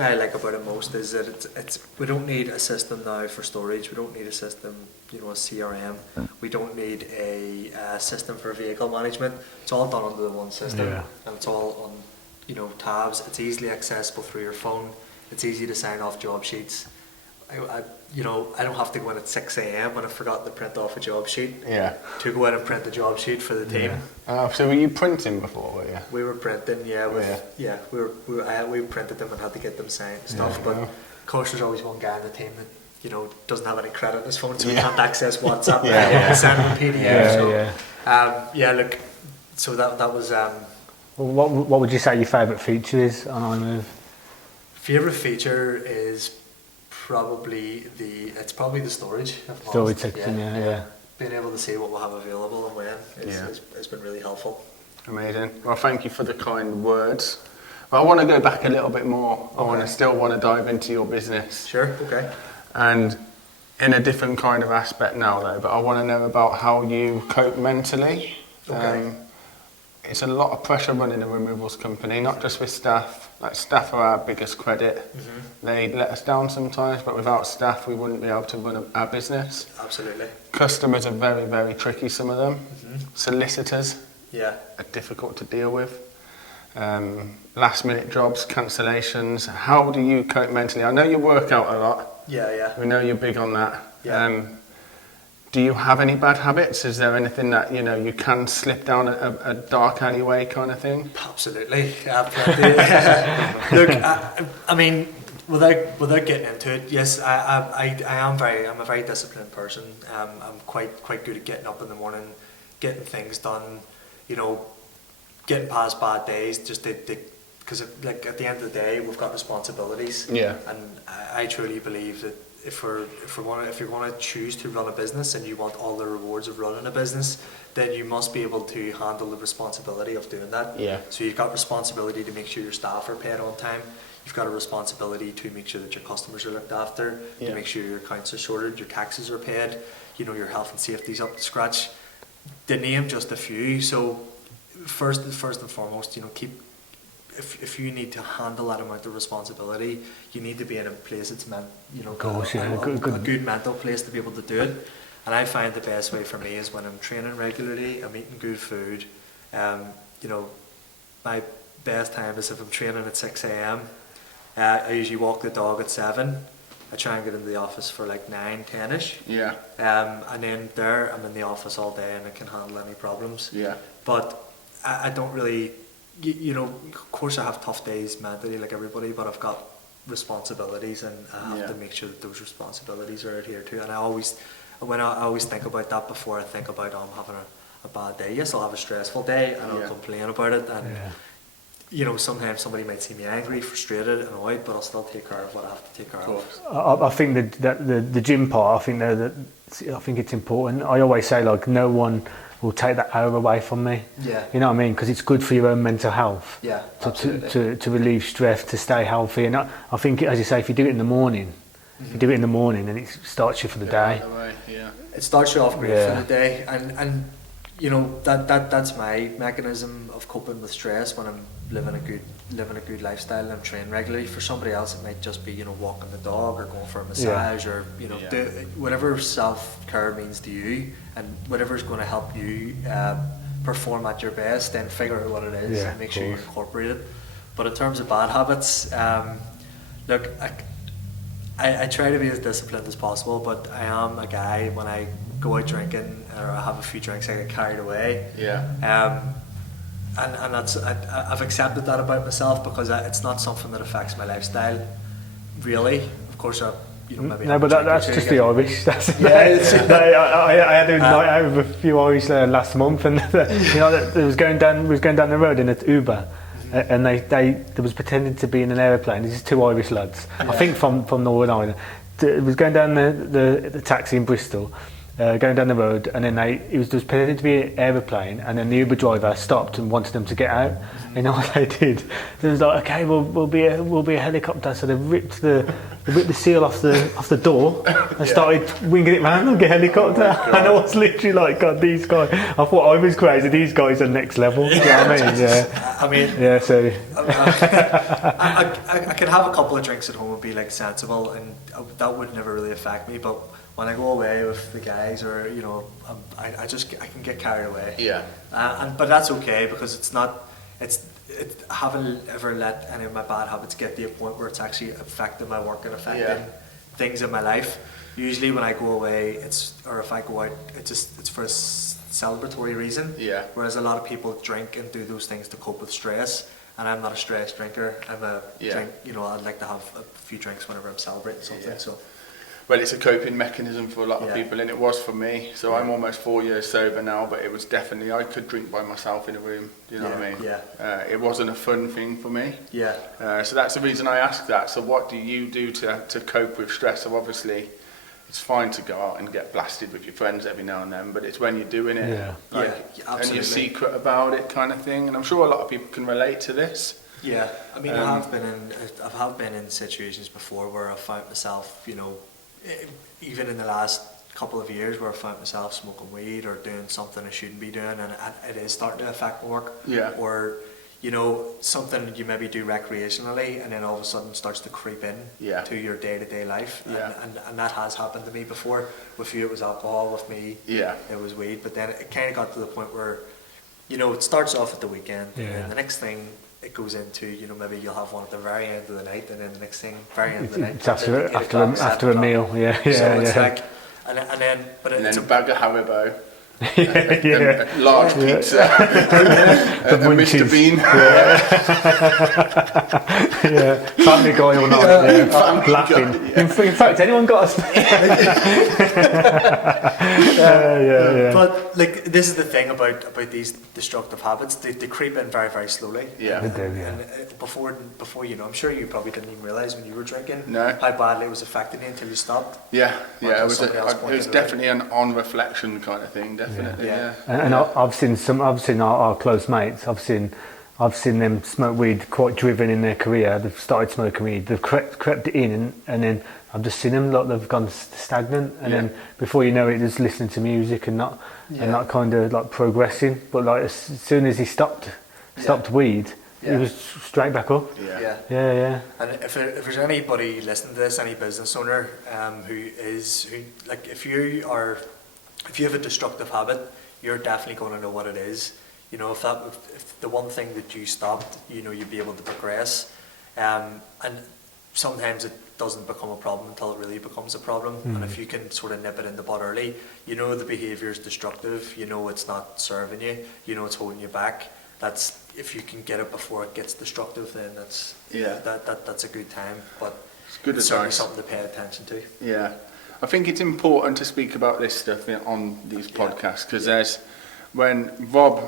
I like about it most is that it's we don't need a system now for storage. We don't need a system, a CRM. We don't need a system for vehicle management. It's all done under the one system, and it's all on tabs. It's easily accessible through your phone. It's easy to sign off job sheets. I don't have to go in at 6 a.m. when I forgot to print off a job sheet. To go in and print the job sheet for the team. So were you printing before? Were you? We were printing, we printed them and had to get them signed and stuff. But of course, there's always one guy in the team that doesn't have any credit on his phone, so he can't access WhatsApp. Send him a PDF. Look, so that was. Well, what would you say your favourite feature is on I-MVE? Favourite feature is probably the storage. Storage section, Being able to see what we'll have available and when has been really helpful. Amazing. Well, thank you for the kind words. But I want to go back a little bit more. Okay. I still want to dive into your business. Sure, okay. And in a different kind of aspect now, though, but I want to know about how you cope mentally. Okay. It's a lot of pressure running a removals company, not just with staff. Like, staff are our biggest credit. Mm-hmm. They let us down sometimes, but without staff, we wouldn't be able to run our business. Absolutely. Customers are very, very tricky, some of them. Mm-hmm. Solicitors are difficult to deal with. Last minute jobs, cancellations. How do you cope mentally? I know you work out a lot. Yeah. We know you're big on that. Yeah. Do you have any bad habits? Is there anything that you can slip down a dark alleyway kind of thing? Absolutely. Look, I mean, without getting into it, yes, I'm a very disciplined person. I'm quite good at getting up in the morning, getting things done. Getting past bad days, just because at the end of the day, we've got responsibilities. Yeah. And I truly believe that if you're going to choose to run a business and you want all the rewards of running a business, then you must be able to handle the responsibility of doing that. Yeah. So you've got responsibility to make sure your staff are paid on time. You've got a responsibility to make sure that your customers are looked after, to make sure your accounts are sorted, your taxes are paid, your health and safety's up to scratch. To name just a few. So first and foremost, if you need to handle that amount of responsibility, you need to be in a place that's a good mental place to be able to do it. And I find the best way for me is when I'm training regularly, I'm eating good food. My best time is if I'm training at 6 a.m. I usually walk the dog at 7. I try and get into the office for like 9, 10ish. Yeah. And then I'm in the office all day and I can handle any problems. Yeah. But I don't really, of course I have tough days mentally like everybody, but I've got responsibilities and I have to make sure that those responsibilities are adhered to. And I always think about that before I think about I'm having a bad day. Yes, I'll have a stressful day and I'll complain about it. And sometimes somebody might see me angry, frustrated, annoyed, but I'll still take care of what I have to take care of. I think that the gym part, I think it's important. I always say, like, no one will take that hour away from me. Yeah. You know what I mean? Because it's good for your own mental health. Yeah, to relieve stress, to stay healthy. And I think, as you say, if you do it in the morning, then it starts you for the day. It starts you off great for the day, and that's my mechanism of coping with stress when I'm living a good lifestyle and I'm training regularly. For somebody else, it might just be walking the dog or going for a massage or do whatever self-care means to you, and whatever's going to help you perform at your best. Then figure out what it is and make sure you incorporate it. But in terms of bad habits, look, I try to be as disciplined as possible, but I am a guy, when I go out drinking or I have a few drinks, I get carried away. Yeah. And that's I've accepted that about myself because it's not something that affects my lifestyle, really. Of course, maybe. No, but that's just the Irish. I had a night out with a few Irish last month, and we was going down the road in an Uber. And they was pretending to be in an aeroplane. These are two Irish lads, I think from Northern Ireland. It was going down the taxi in Bristol, going down the road, and then it was just pretending to be an aeroplane, and then the Uber driver stopped and wanted them to get out. You know what they did? They was like, okay, we'll be a helicopter. So they ripped the seal off the door and started winging it round like a helicopter. And I was literally like, God, these guys. I thought I was crazy. These guys are next level. You know what I mean? Yeah. I mean, yeah. So I can have a couple of drinks at home and be like sensible, and that would never really affect me. But when I go away with the guys, or you know, I can get carried away. Yeah. But that's okay, because I haven't ever let any of my bad habits get to a point where it's actually affecting my work and affecting things in my life. Usually when I go away, or if I go out, it's for a celebratory reason. Yeah. Whereas a lot of people drink and do those things to cope with stress, and I'm not a stress drinker. I'm a drink. You know, I'd like to have a few drinks whenever I'm celebrating something. Yeah. So. Well, it's a coping mechanism for a lot of people, and it was for me. So I'm almost 4 years sober now, but it was definitely, I could drink by myself in a room. Do you know what I mean? Yeah. It wasn't a fun thing for me. Yeah. So that's the reason I asked that. So what do you do to cope with stress? So obviously, it's fine to go out and get blasted with your friends every now and then, but it's when you're doing it, absolutely. and you're secret about it, kind of thing. And I'm sure a lot of people can relate to this. Yeah, I mean, I have been in situations before where I found myself, you know, even in the last couple of years, where I found myself smoking weed or doing something I shouldn't be doing, and it is starting to affect my work. Yeah. Or, you know, something you maybe do recreationally, and then all of a sudden starts to creep in to your day-to-day life. Yeah. And that has happened to me before. With you, it was alcohol. With me, it was weed. But then it kind of got to the point where, you know, it starts off at the weekend, and then the next thing it goes into, you know, maybe you'll have one at the very end of the night, and then the next thing, very end of the night. It's after a meal, So it's like, and then it's a bag of Haribo. A large pizza, and Mr. Bean. Family Guy all night, laughing. In fact, anyone got us? But like, this is the thing about these destructive habits. They creep in very, very slowly. Yeah, they do. Yeah. And before you know, I'm sure you probably didn't even realise when you were drinking how badly it was affecting you until you stopped. Yeah. It was definitely an on reflection kind of thing. Definitely, And I've seen our close mates. I've seen them smoke weed quite driven in their career. They've started smoking weed. They've crept in, and then I've just seen them like they've gone stagnant. And then before you know it, just listening to music and not kind of like progressing. But like as soon as he stopped weed, he was straight back up. Yeah. And if there's anybody listening to this, any business owner who like, if you have a destructive habit, you're definitely going to know what it is. You know, if the one thing that you stopped, you know, you'd be able to progress. And sometimes it doesn't become a problem until it really becomes a problem. And if you can sort of nip it in the bud early, you know the behaviour is destructive. You know it's not serving you. You know it's holding you back. That's, if you can get it before it gets destructive, then that's a good time. But it's certainly something to pay attention to. Yeah. I think it's important to speak about this stuff on these podcasts, because when Rob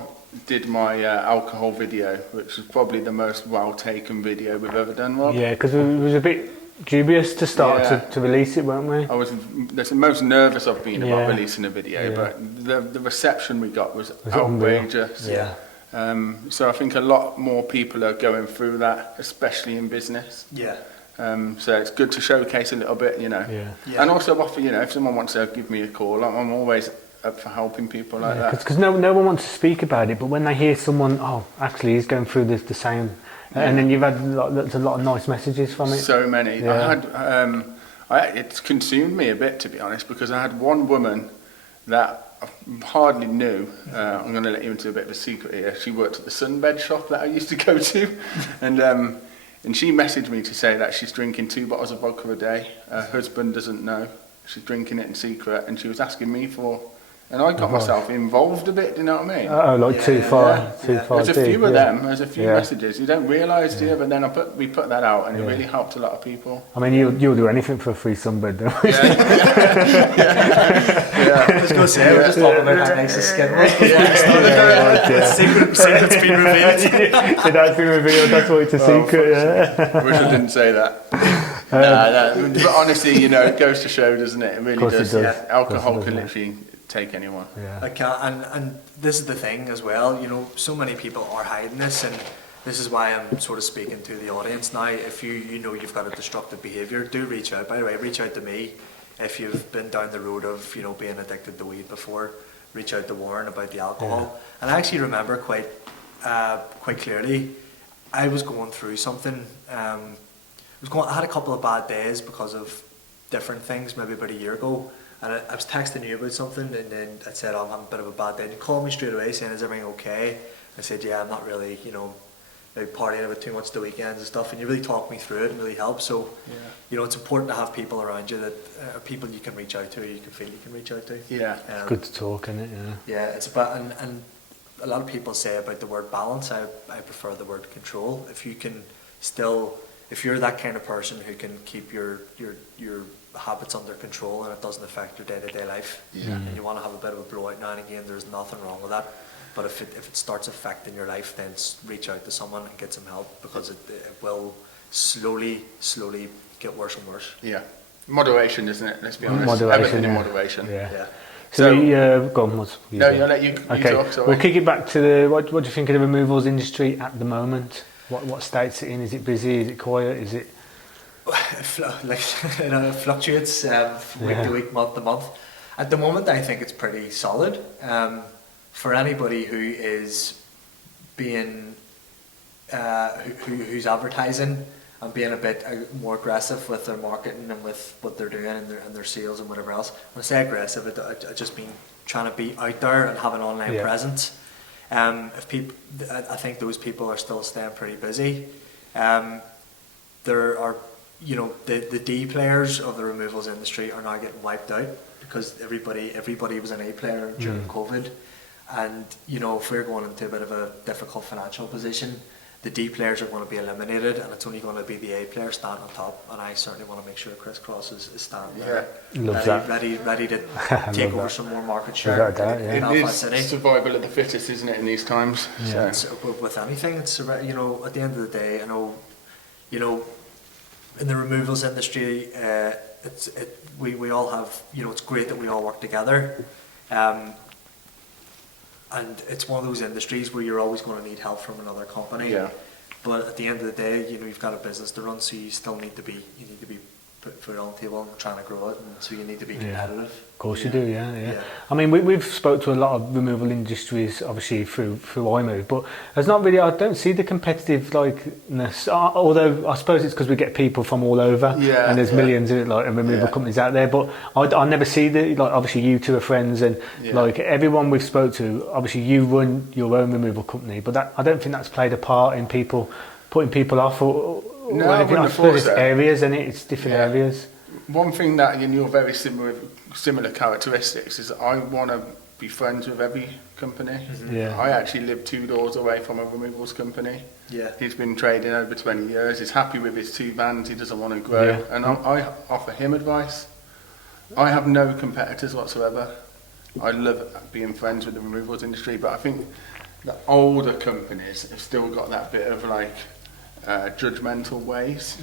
did my alcohol video, which was probably the most well-taken video we've ever done, Rob. Yeah, because it was a bit dubious to start to release it, weren't we? I was the most nervous I've been about releasing a video, but the reception we got was outrageous. So I think a lot more people are going through that, especially in business. So it's good to showcase a little bit, you know. And also offer, you know, if someone wants to give me a call, I'm always up for helping people like that. Because no one wants to speak about it, but when they hear someone, actually he's going through the same, and then you've had a lot of nice messages from it. So many. It's consumed me a bit, to be honest, because I had one woman that I hardly knew. I'm going to let you into a bit of a secret here. She worked at the sunbed shop that I used to go to, and she messaged me to say that she's drinking 2 bottles of vodka a day. Her husband doesn't know. She's drinking it in secret, and she was asking me for And I got myself involved a bit, do you know what I mean? Oh, like too far. There's a few of them, there's a few Yeah. messages. You don't realise, do you? But then we put that out and it really helped a lot of people. I mean, you'll do anything for a free sunbed, don't you? I was going to say, we're just talking about how nice the skin was. Secret's been revealed. It has been revealed, that's why it's a secret, yeah. Wish I didn't say that. But honestly, you know, it goes to show, doesn't it? It really does. Alcohol can literally take anyone. And this is the thing as well, you know, so many people are hiding this, and this is why I'm sort of speaking to the audience now. If you know you've got a destructive behaviour, do reach out. By the way, reach out to me if you've been down the road of, you know, being addicted to weed before. Reach out to Warren about the alcohol. And I actually remember quite clearly, I was going through something. I had a couple of bad days because of different things, maybe about a year ago. And I was texting you about something, and then I said, I'm having a bit of a bad day. And you called me straight away saying, is everything okay? I said, yeah, I'm not really, you know, maybe partying a bit too much the weekends and stuff. And you really talked me through it and really helped. So, you know, it's important to have people around you that are people you can reach out to, you can feel you can reach out to. Yeah. It's good to talk, isn't it? Yeah, it's about, and a lot of people say about the word balance. I prefer the word control. If you can still, if you're that kind of person who can keep your habits under control and it doesn't affect your day-to-day life, and you want to have a bit of a blowout now and again, there's nothing wrong with that. But if it starts affecting your life, then reach out to someone and get some help, because it will slowly get worse and worse. Yeah. Moderation, isn't it? Let's be honest. Moderation, moderation. Yeah. So go on, I'll let you talk. Sorry. We'll kick it back to what do you think of the removals industry at the moment? What state's it in? Is it busy? Is it quiet? Is it? It fluctuates week to week, month to month. At the moment, I think it's pretty solid. For anybody who is being who's advertising and being a bit more aggressive with their marketing and with what they're doing and their sales and whatever else. When I say aggressive, I just mean trying to be out there and have an online presence. I think those people are still staying pretty busy. There are, you know, the D players of the removals industry are now getting wiped out because everybody was an A player during COVID, and you know, if we're going into a bit of a difficult financial position, the D players are going to be eliminated, and it's only going to be the A players standing on top. And I certainly want to make sure Criss Cross is standing there, ready to take over some more market share. It's survival of the fittest, isn't it, in these times? Yeah. So with anything, it's, you know, at the end of the day, I know, you know, in the removals industry, we all have, you know, it's great that we all work together. And it's one of those industries where you're always going to need help from another company. Yeah. But at the end of the day, you know, you've got a business to run, so you still need to be put food on the table and trying to grow it, and so you need to be competitive. Of course you do, yeah. I mean, we've spoke to a lot of removal industries, obviously through I-MVE, but there's not really, I don't see the competitive likeness. Although I suppose it's because we get people from all over, and there's millions of removal companies out there. But I never see obviously you two are friends, and like everyone we've spoke to, obviously you run your own removal company, but I don't think that's played a part in people putting people off or anything. I suppose it's areas, and it's different areas. One thing that in your very similar characteristics is I want to be friends with every company. I actually live 2 doors away from a removals company. He's been trading over 20 years. He's happy with his 2 vans. He doesn't want to grow. And I offer him advice. I have no competitors whatsoever. I love being friends with the removals industry, but I think the older companies have still got that bit of like judgmental ways.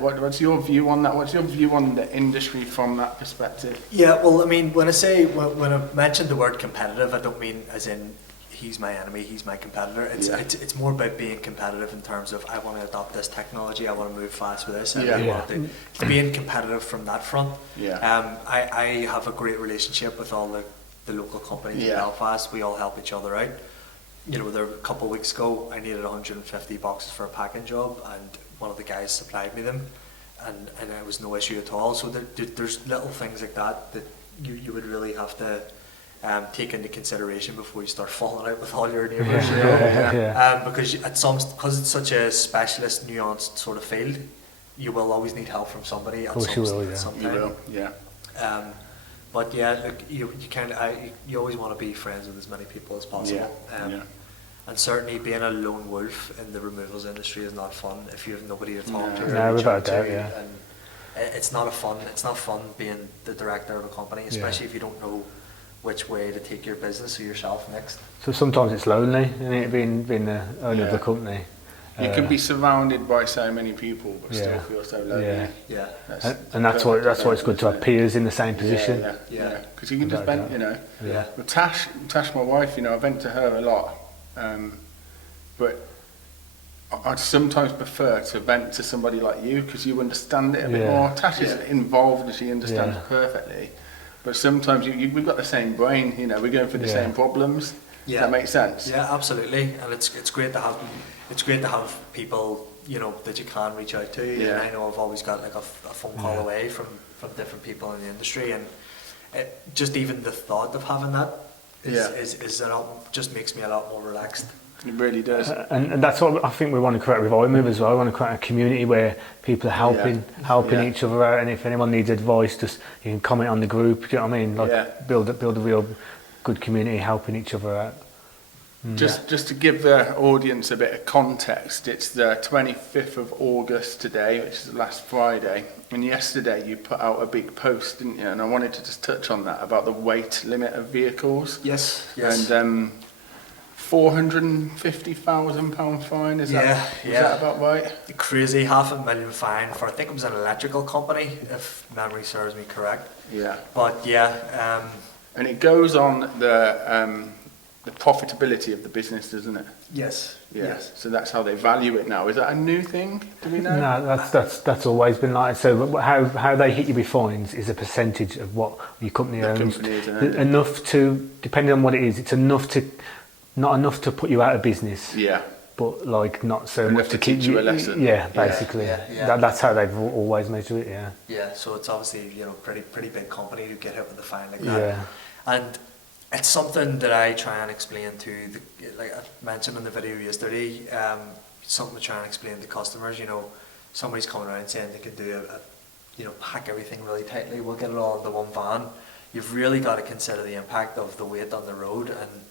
What's your view on that? What's your view on the industry from that perspective? Yeah, well, I mean, when I mentioned the word competitive, I don't mean as in he's my enemy, he's my competitor. It's more about being competitive in terms of I want to adopt this technology, I want to move fast with this. It's being competitive from that front. I have a great relationship with all the local companies in Belfast. We all help each other out. You know, there a couple of weeks ago, I needed 150 boxes for a packing job, and one of the guys supplied me them, and it was no issue at all. So there's little things like that you would really have to take into consideration before you start falling out with all your neighbours. Because it's such a specialist, nuanced sort of field, you will always need help from somebody at some time. You will, But yeah, look, you always want to be friends with as many people as possible. And certainly being a lone wolf in the removals industry is not fun if you have nobody to talk to. No, without doubt, yeah. And it's not fun being the director of a company, especially if you don't know which way to take your business or yourself next. So sometimes it's lonely, isn't it, being the owner of the company. You can be surrounded by so many people, but still feel so lonely. Yeah. And that's why it's good to have peers in the same position. Yeah. Because you can just vent, With Tash, my wife, I vent to her a lot, but I'd sometimes prefer to vent to somebody like you because you understand it a bit more. Tash is involved and she understands perfectly, but sometimes we've got the same brain. We're going through the same problems. Yeah. Does that make sense? Yeah, absolutely. And it's great to have people that you can reach out to. And I know I've always got like a phone call away from different people in the industry, and just even the thought of having that is just makes me a lot more relaxed. It really does. And that's what I think we want to create with I-MVE as well. We want to create a community where people are helping each other out, and if anyone needs advice, just you can comment on the group. Do you know what I mean? Like build a real good community, helping each other out. Just to give the audience a bit of context, it's the 25th of August today, which is last Friday, and yesterday you put out a big post, didn't you? And I wanted to just touch on that, about the weight limit of vehicles. Yes. And £450,000 fine, is that about right? Crazy, £500,000 fine for, I think it was an electrical company, if memory serves me correct. Yeah. But and it goes on the profitability of the business, doesn't it? Yes. Yes. So that's how they value it now. Is that a new thing? Do we know? No, that's always been like. So how they hit you with fines is a percentage of what your company owns. Enough to, depending on what it is, it's not enough to put you out of business. Yeah. But like not so enough to keep you a lesson. Yeah, basically. That's how they've always measured it. Yeah. Yeah. So it's obviously pretty big company to get hit with a fine like that. Yeah. And it's something that I try and explain like I mentioned in the video yesterday. Something to try and explain to customers. Somebody's coming around saying they can do pack everything really tightly. We'll get it all into one van. You've really got to consider the impact of the weight on the road. And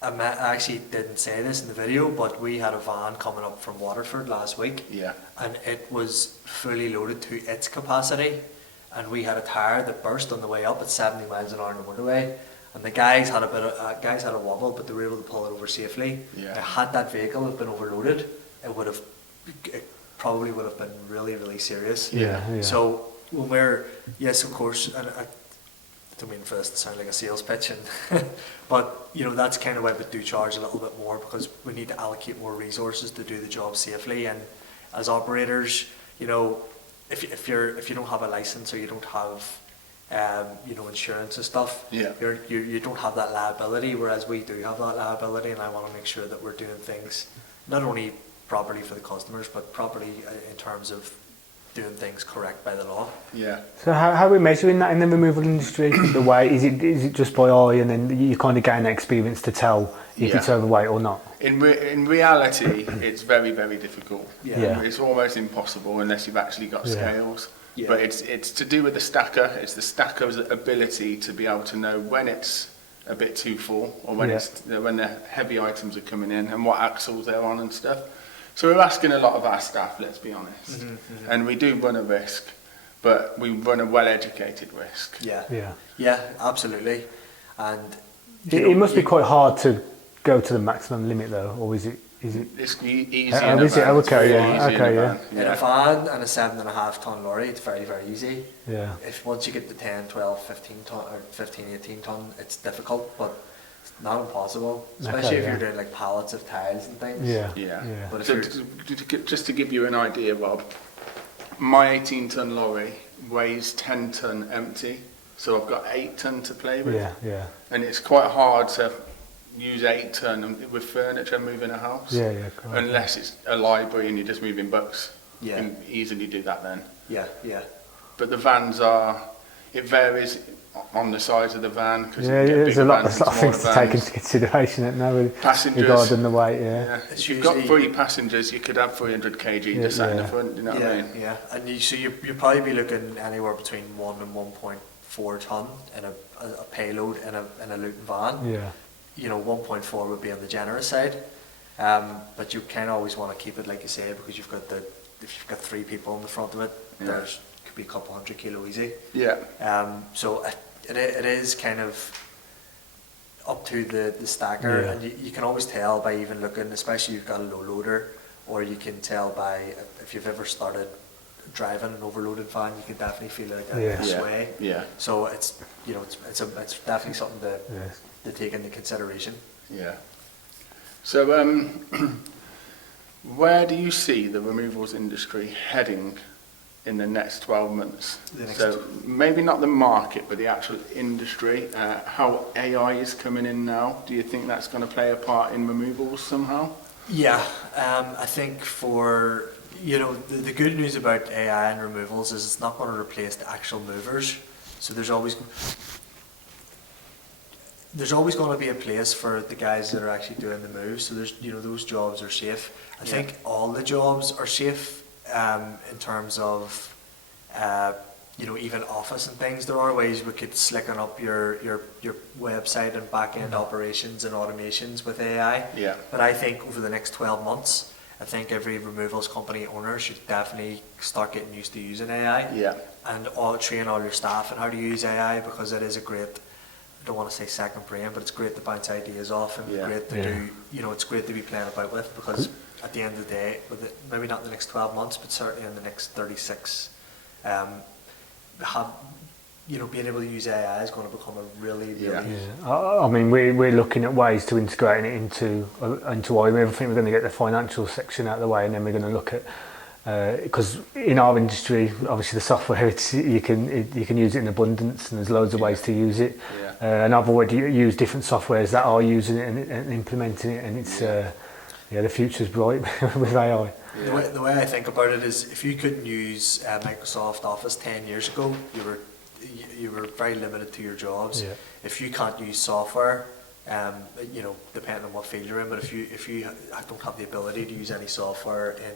I actually didn't say this in the video, but we had a van coming up from Waterford last week. Yeah. And it was fully loaded to its capacity, and we had a tyre that burst on the way up at 70 miles an hour on the motorway. And the guys had a wobble, but they were able to pull it over safely. Yeah. Now, had that vehicle have been overloaded, it probably would have been really, really serious. Yeah. So when yes, of course, and I don't mean for this to sound like a sales pitch, but that's kind of why we do charge a little bit more, because we need to allocate more resources to do the job safely. And as operators, if you don't have a license, or you don't have insurance and stuff, you don't have that liability, whereas we do have that liability, and I want to make sure that we're doing things not only properly for the customers, but properly in terms of doing things correct by the law. Yeah. So how are we measuring that in the removal industry? The weight, is it just by eye, and then you kind of gain that experience to tell if it's overweight or not? In reality, it's very, very difficult. Yeah. It's almost impossible unless you've actually got scales. Yeah. But it's to do with the stacker. It's the stacker's ability to be able to know when it's a bit too full, or when when the heavy items are coming in, and what axles they're on and stuff. So we're asking a lot of our staff, let's be honest. And we do run a risk, but we run a well-educated risk. Yeah, absolutely. And it must be quite hard to go to the maximum limit, though, or is it? It's easy. Is it? Okay, In a van and a 7.5 ton lorry, it's very, very easy. Yeah. If once you get to 10, 12, 15 ton, or 15, 18 ton, it's difficult, but it's not impossible. Especially if you're doing like pallets of tiles and things. Yeah. But just to give you an idea, Rob, my 18 ton lorry weighs 10 ton empty, so I've got 8 ton to play with. Yeah. And it's quite hard to use 8 ton with furniture moving a house. Unless it's a library and you're just moving books. You can easily do that then. Yeah. But the vans it varies on the size of the van. There's a lot of things to take into consideration, isn't there? Passengers. Regarding the weight, If you've got 3 passengers, you could have 300 kg just sat in the front, you know what I mean? Yeah, and you'll probably be looking anywhere between 1 and 4 ton in a payload in a Luton van. Yeah. 1.4 would be on the generous side, but you kind of always want to keep it, like you say, because if you've got 3 people in the front of it, there's could be a couple 100 kilo easy. Yeah. So it is kind of up to the stacker, and you can always tell by even looking, especially if you've got a low loader, or you can tell by if you've ever started driving an overloaded van, you can definitely feel it this way. Yeah. So it's it's definitely something to take into consideration. Yeah. So where do you see the removals industry heading in the next 12 months? So maybe not the market, but the actual industry, how AI is coming in now. Do you think that's going to play a part in removals somehow? Yeah, I think for, the good news about AI and removals is it's not going to replace the actual movers. So there's always going to be a place for the guys that are actually doing the moves. So there's, those jobs are safe. I think all the jobs are safe in terms of, even office and things. There are ways we could slicken up your website and back-end operations and automations with AI. Yeah. But I think over the next 12 months, I think every removals company owner should definitely start getting used to using AI. Yeah. And train all your staff on how to use AI, because it is a great, I don't want to say second brain, but it's great to bounce ideas off, and great to do, it's great to be playing about with, because at the end of the day, with it, maybe not in the next 12 months, but certainly in the next 36, being able to use AI is going to become a really. I mean, we're looking at ways to integrate it into I-MVE. I think we're going to get the financial section out of the way, and then we're going to look at, because in our industry, obviously the software, you can use it in abundance, and there's loads of ways to use it. And I've already used different softwares that are using it and implementing it, and it's the future's bright with AI. The way I think about it is, if you couldn't use Microsoft Office 10 years ago, you were very limited to your jobs. If you can't use software, depending on what field you're in, but if you don't have the ability to use any software in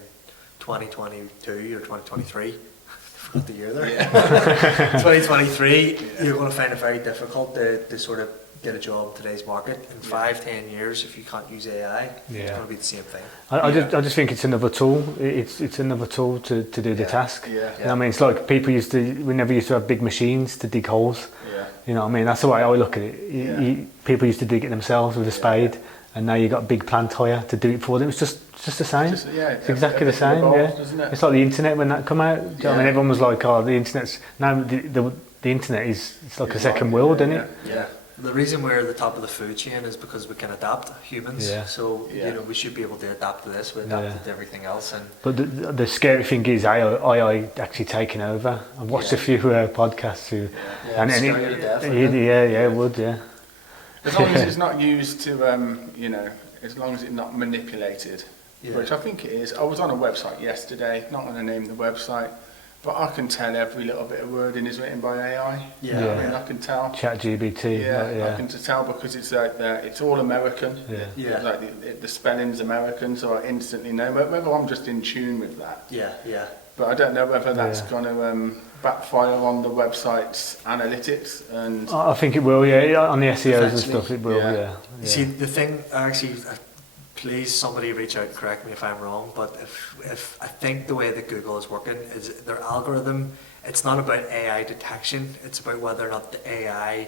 2022 or 2023, forgot the year there. 2023, you're going to find it very difficult to sort of get a job in today's market. In 5-10 years, if you can't use AI, it's going to be the same thing. I just think it's another tool. It's another tool to do the task. I mean, it's like we never used to have big machines to dig holes. You know what I mean? That's the way I look at it. People used to dig it themselves with a spade, and now you got a big plant hire to do it for them. It's just the same. It's exactly the same. It's like the internet when that come out. I mean, everyone was like, "Oh, the internet's now the internet it's like a second world, isn't it?" Yeah. The reason we're at the top of the food chain is because we can adapt, humans. So we should be able to adapt to this. We adapt to everything else. But the scary thing is AI actually taking over. I've watched a few podcasts who, it would. As long as it's not used to, as long as it's not manipulated, which I think it is. I was on a website yesterday, not going to name the website, but I can tell every little bit of wording is written by AI. I mean, I can tell. ChatGPT. I can tell because it's like it's all American. Like the spelling's American, so I instantly know. Whether I'm just in tune with that. But I don't know whether that's going to backfire on the website's analytics. And I think it will. On the SEOs and stuff, it will. You see, the thing actually. Please, somebody reach out and correct me if I'm wrong, but if I think the way that Google is working is their algorithm, it's not about AI detection, it's about whether or not the AI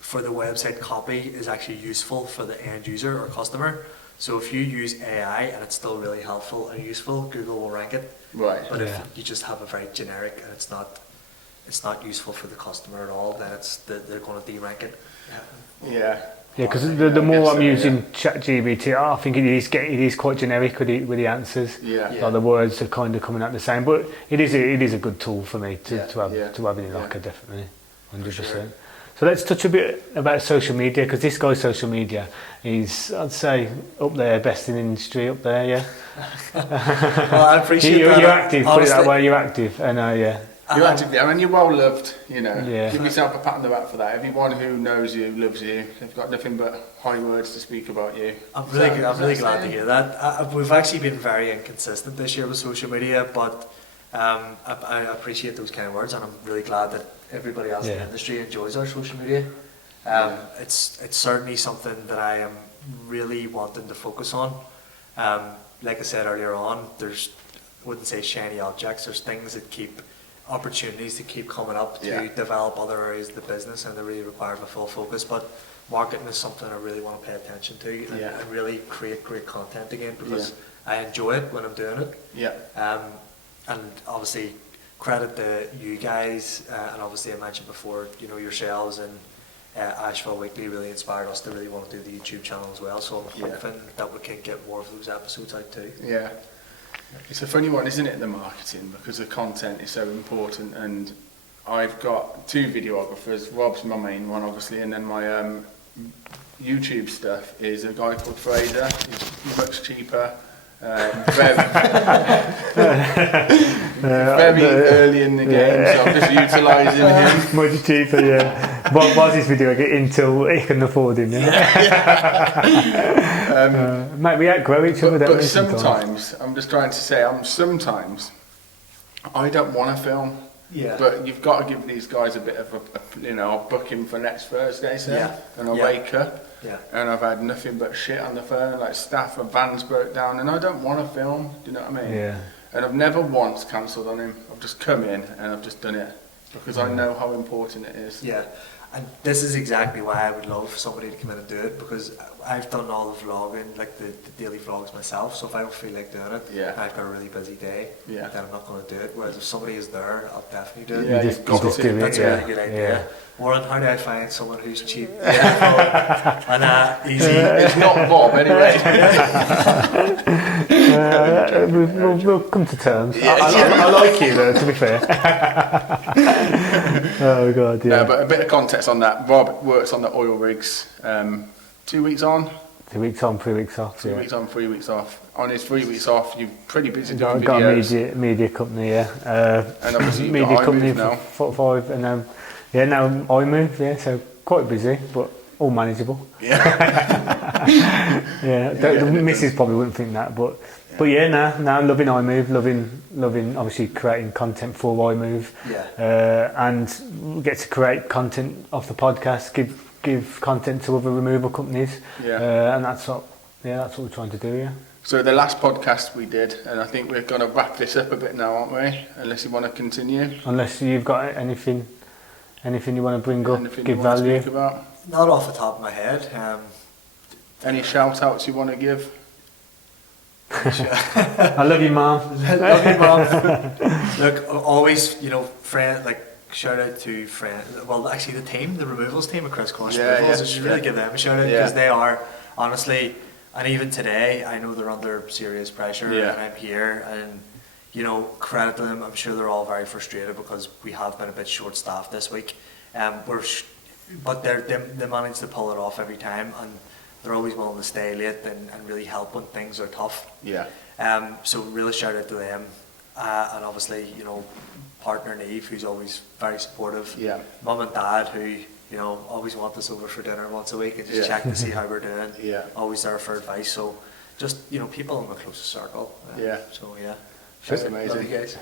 for the website copy is actually useful for the end user or customer. So if you use AI and it's still really helpful and useful, Google will rank it. Right. But if you just have a very generic and it's not useful for the customer at all, then they're going to de-rank it. Because the more I'm using ChatGPT, I think it is quite generic with the answers. Like the words are kind of coming out the same, but it is a good tool for me to have in Locker, definitely, 100%. Sure. So let's touch a bit about social media, because this guy's social media is, I'd say, up there, best in the industry, up there. Well, I appreciate that. You're active, honestly. Put it that way. You're active, and You're active there, and you're well loved, Give yourself a pat on the back for that. Everyone who knows you, loves you. They've got nothing but high words to speak about you. I'm really glad to hear that. We've actually been very inconsistent this year with social media, but I appreciate those kind of words, and I'm really glad that everybody else in the Yeah. industry enjoys our social media. It's certainly something that I am really wanting to focus on. Like I said earlier on, I wouldn't say shiny objects, there's things that keep opportunities to keep coming up to develop other areas of the business, and they really require my full focus. But marketing is something I really want to pay attention to and really create great content again, because I enjoy it when I'm doing it. And obviously credit to you guys, and obviously I mentioned before, yourselves and I-MVE Weekly really inspired us to really want to do the YouTube channel as well. So I'm hoping that we can get more of those episodes out too. Yeah. It's a funny one, isn't it, the marketing, because the content is so important. And I've got 2 videographers. Rob's my main one, obviously, and then my YouTube stuff is a guy called Fraser. He's much cheaper. Very early in the game, so I'm just utilising him. Much cheaper, yeah. What was his video until he couldn't afford him? Mate, we outgrow each other. But sometimes, I'm just trying to say, sometimes I don't want to film. Yeah. But you've got to give these guys a bit of I'll book him for next Thursday, and I wake up, and I've had nothing but shit on the phone, like staff or vans broke down, and I don't want to film, do you know what I mean? Yeah. And I've never once cancelled on him. I've just come in and I've just done it, because I know how important it is. Yeah. And this is exactly why I would love somebody to come in and do it, because I've done all the vlogging, like the daily vlogs myself, so if I don't feel like doing it, and I've got a really busy day, then I'm not going to do it. Whereas if somebody is there, I'll definitely do it. Yeah, you've got to. That's a really good idea. Warren, how do I find someone who's cheap and easy? It's not Bob, anyway. We'll come to terms. I like you, though, to be fair. Oh, God, yeah. No, but a bit of context on that. Rob works on the oil rigs. 2 weeks on? 2 weeks on, 3 weeks off. 2 weeks on, 3 weeks off. On his 3 weeks off, you're pretty busy doing I've got videos. a media company, And obviously you've media got company I-MVE for 5, and now I-MVE, so quite busy, but all manageable. The missus probably wouldn't think that, but now loving I-MVE, loving obviously creating content for I-MVE, and get to create content off the podcast, give content to other removal companies, and that's what we're trying to do. So the last podcast we did, and I think we're going to wrap this up a bit now, aren't we? Unless you want to continue. Unless you've got anything you want to bring up, Anything give you want value. to speak about? Not off the top of my head. Any shout outs you want to give? I love you, Mum. Love you, Mum. Look, always, friend, shout out to friend. Well, actually, the removals team at Criss Cross Removals. I should really give them a shout out, because they are honestly, and even today, I know they're under serious pressure, and I'm here, and credit to them. I'm sure they're all very frustrated because we have been a bit short staffed this week. But they manage to pull it off every time, and they're always willing to stay late and really help when things are tough. So really shout out to them, and obviously partner Neve, who's always very supportive. Mum and Dad, who always want us over for dinner once a week and just check to see how we're doing. Always there for advice. So just people in my closest circle. So That's amazing. Love you guys.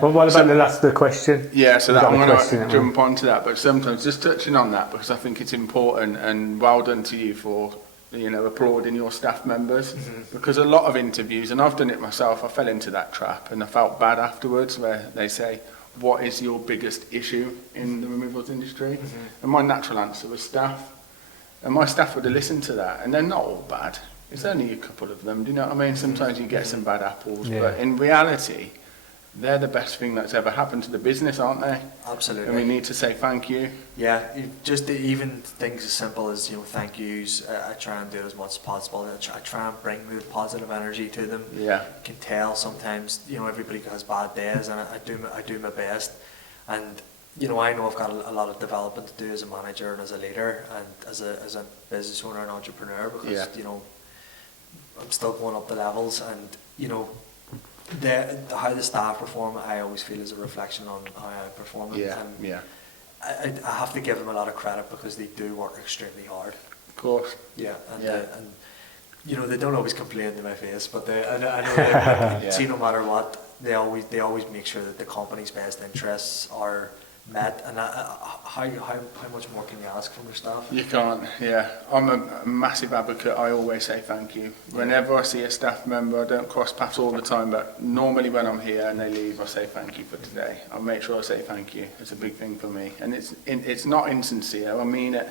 But what about the question? Yeah, so that, I'm going to jump onto that, but sometimes just touching on that, because I think it's important, and well done to you for applauding your staff members, because a lot of interviews, and I've done it myself, I fell into that trap and I felt bad afterwards, where they say, what is your biggest issue in the removals industry? And my natural answer was staff, and my staff would have listened to that, and they're not all bad. It's only a couple of them, do you know what I mean? Sometimes you get some bad apples, but in reality, they're the best thing that's ever happened to the business, aren't they? Absolutely. And we need to say thank you. Yeah, just even things as simple as thank yous. I try and do it as much as possible. I try and bring the positive energy to them. You can tell sometimes everybody has bad days, and I do my best. And I know I've got a lot of development to do as a manager and as a leader and as a business owner and entrepreneur, because I'm still going up the levels, and how the staff perform, I always feel is a reflection on how I perform. I have to give them a lot of credit, because they do work extremely hard. Of course. And they don't always complain to my face, but I know they see no matter what, they always make sure that the company's best interests are met, and how much more can you ask from your staff? You can't, yeah. I'm a massive advocate. I always say thank you. Whenever I see a staff member, I don't cross paths all the time, but normally when I'm here and they leave, I say thank you for today. I'll make sure I say thank you. It's a big thing for me. And it's not insincere, I mean it.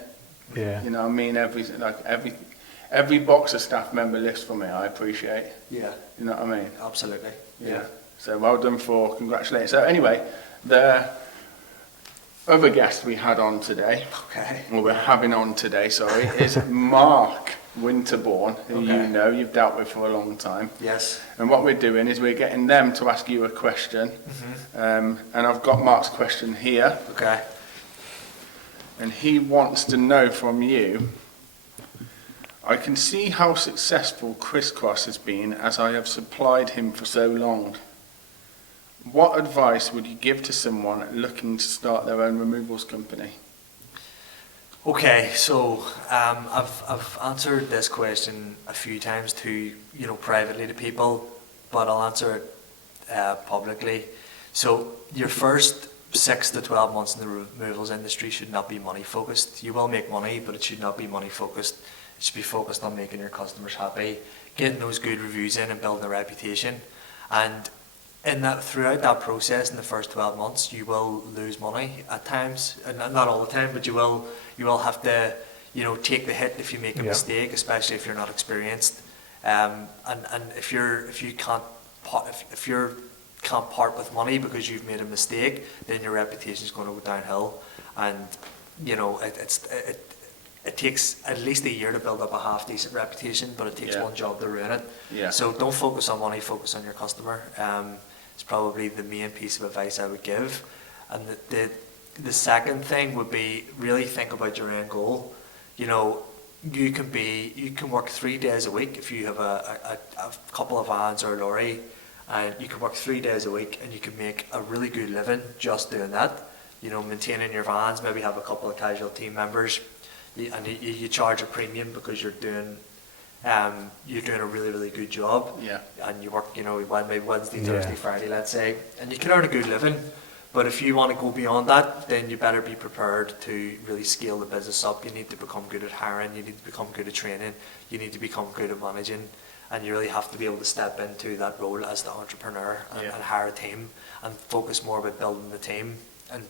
Yeah. You know, I mean every box a staff member lifts for me, I appreciate. Yeah. You know what I mean? Absolutely. Yeah. So well done for congratulations. So anyway, the other guest we had on today, or we're having on today, sorry, is Mark Winterbourne, who you know, you've dealt with for a long time. Yes. And what we're doing is we're getting them to ask you a question. And I've got Mark's question here. Okay. And he wants to know from you, I can see how successful Criss Cross has been as I have supplied him for so long. What advice would you give to someone looking to start their own removals company? Okay, so I've answered this question a few times to privately to people, but I'll answer it publicly. So your first 6 to 12 months in the removals industry should not be money focused. You will make money, but it should not be money focused. It should be focused on making your customers happy, getting those good reviews in, and building a reputation. And throughout that process, in the first 12 months, you will lose money at times, and not all the time, but you will have to take the hit if you make a mistake, especially if you're not experienced. And if you can't part with money because you've made a mistake, then your reputation is going to go downhill. And it takes at least a year to build up a half decent reputation, but it takes one job to ruin it. Yeah. So don't focus on money, focus on your customer. It's probably the main piece of advice I would give. And the second thing would be really think about your end goal. You can work 3 days a week if you have a couple of vans or a lorry, and you can work 3 days a week and you can make a really good living just doing that. Maintaining your vans, maybe have a couple of casual team members, and you charge a premium because you're doing a really, really good job. Yeah. And you work, maybe Wednesday, Thursday, Friday, let's say, and you can earn a good living. But if you want to go beyond that, then you better be prepared to really scale the business up. You need to become good at hiring. You need to become good at training. You need to become good at managing. And you really have to be able to step into that role as the entrepreneur and hire a team and focus more about building the team and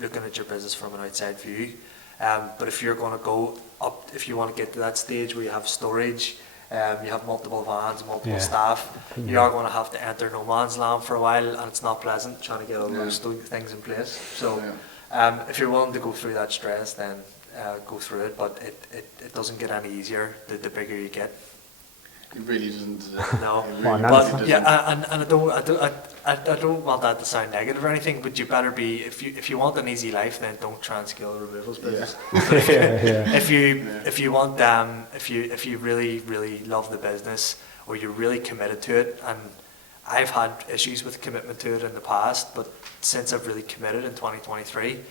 looking at your business from an outside view. But if you're going to go up, if you want to get to that stage where you have storage, you have multiple vans, multiple staff, you are going to have to enter no man's land for a while, and it's not pleasant trying to get all those things in place. So if you're willing to go through that stress, then go through it, but it doesn't get any easier the bigger you get. It really doesn't. No, really but and I don't want that to sound negative or anything. But you better be, if you want an easy life, then don't try and scale the removals business. If you really love the business, or you're really committed to it, and I've had issues with commitment to it in the past, but since I've really committed in 2023,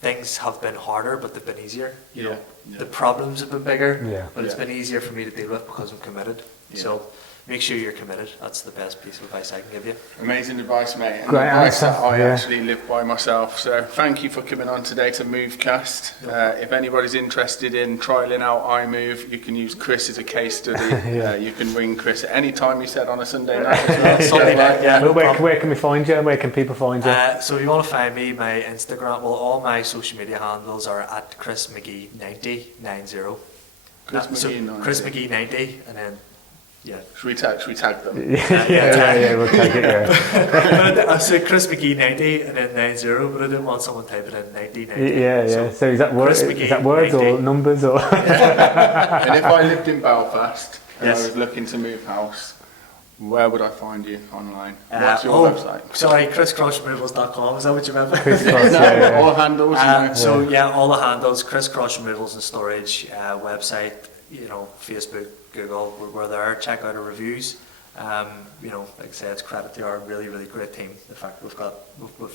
things have been harder, but they've been easier. The problems have been bigger, but it's been easier for me to deal with because I'm committed. So make sure you're committed. That's the best piece of advice I can give you. Amazing advice, mate. And Great advice answer. that I actually live by myself. So thank you for coming on today to mve-cast. If anybody's interested in trialling out I-MVE, you can use Criss as a case study. You can ring Criss at any time, he said, on a Sunday night as well. Sunday night, Where can we find you? Where can people find you? So if you want to find me, my Instagram, all my social media handles are at Criss McGee90. Criss McGee90, and then Should we tag them? We'll take it. I said Criss McGee90 and then 90, but I didn't want someone typing in 90. So is that words? Is that words 90. Or numbers or? And if I lived in Belfast and I was looking to move house, where would I find you online? What's your website? Sorry, crisscrossremovals.com. Is that what you meant? Criss Cross, all handles. All the handles. Criss Cross Removals and Storage website. Facebook, Google. We're there. Check out our reviews. Like I said, it's credit to our really, really great team. The fact we've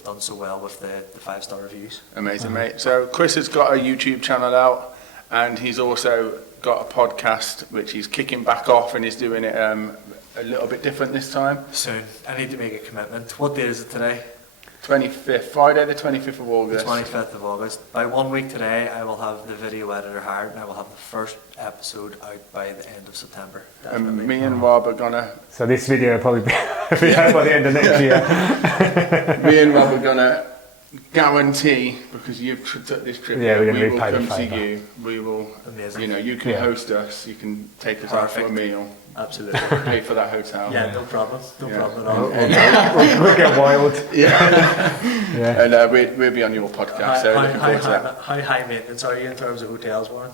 done so well with the 5-star reviews. Amazing, mate. So Criss has got a YouTube channel out, and he's also got a podcast which he's kicking back off, and he's doing it a little bit different this time. Soon. I need to make a commitment. What day is it today? 25th, Friday the 25th of August. The 25th of August. By 1 week today, I will have the video editor hired and I will have the first episode out by the end of September. Definitely. And me and Rob are gonna... So this video will probably be out by the end of next year. Me and Rob are gonna guarantee, because you've took this trip, Yeah, we're gonna we will repay the come to favour. you. We will, Amazing. you know, you can Yeah. host us, you can take us out for a Perfect. meal, Absolutely. pay for that hotel. Yeah, no problem. No Yeah. problem at all. We'll get wild. Yeah. And we'll be on your podcast, so looking forward to that. How high maintenance are you in terms of hotels, Warren?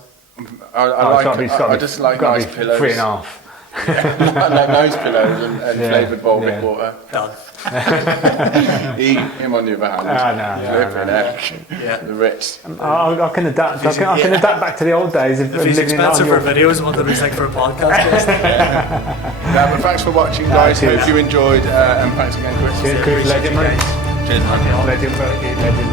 I just like nice pillows. 3.5. I like nice pillows and Yeah. flavoured Baltic Yeah. water. Done. Him on the other hand. No. Yeah. The Ritz. I can adapt. I can adapt back to the old days of If he's living expensive on for videos, what do we think for a podcast? But thanks for watching, guys. cheers. Hope you enjoyed, and thanks again, Chris. Cheers, Chris, legend, mate. Cheers, man. Legend, legend.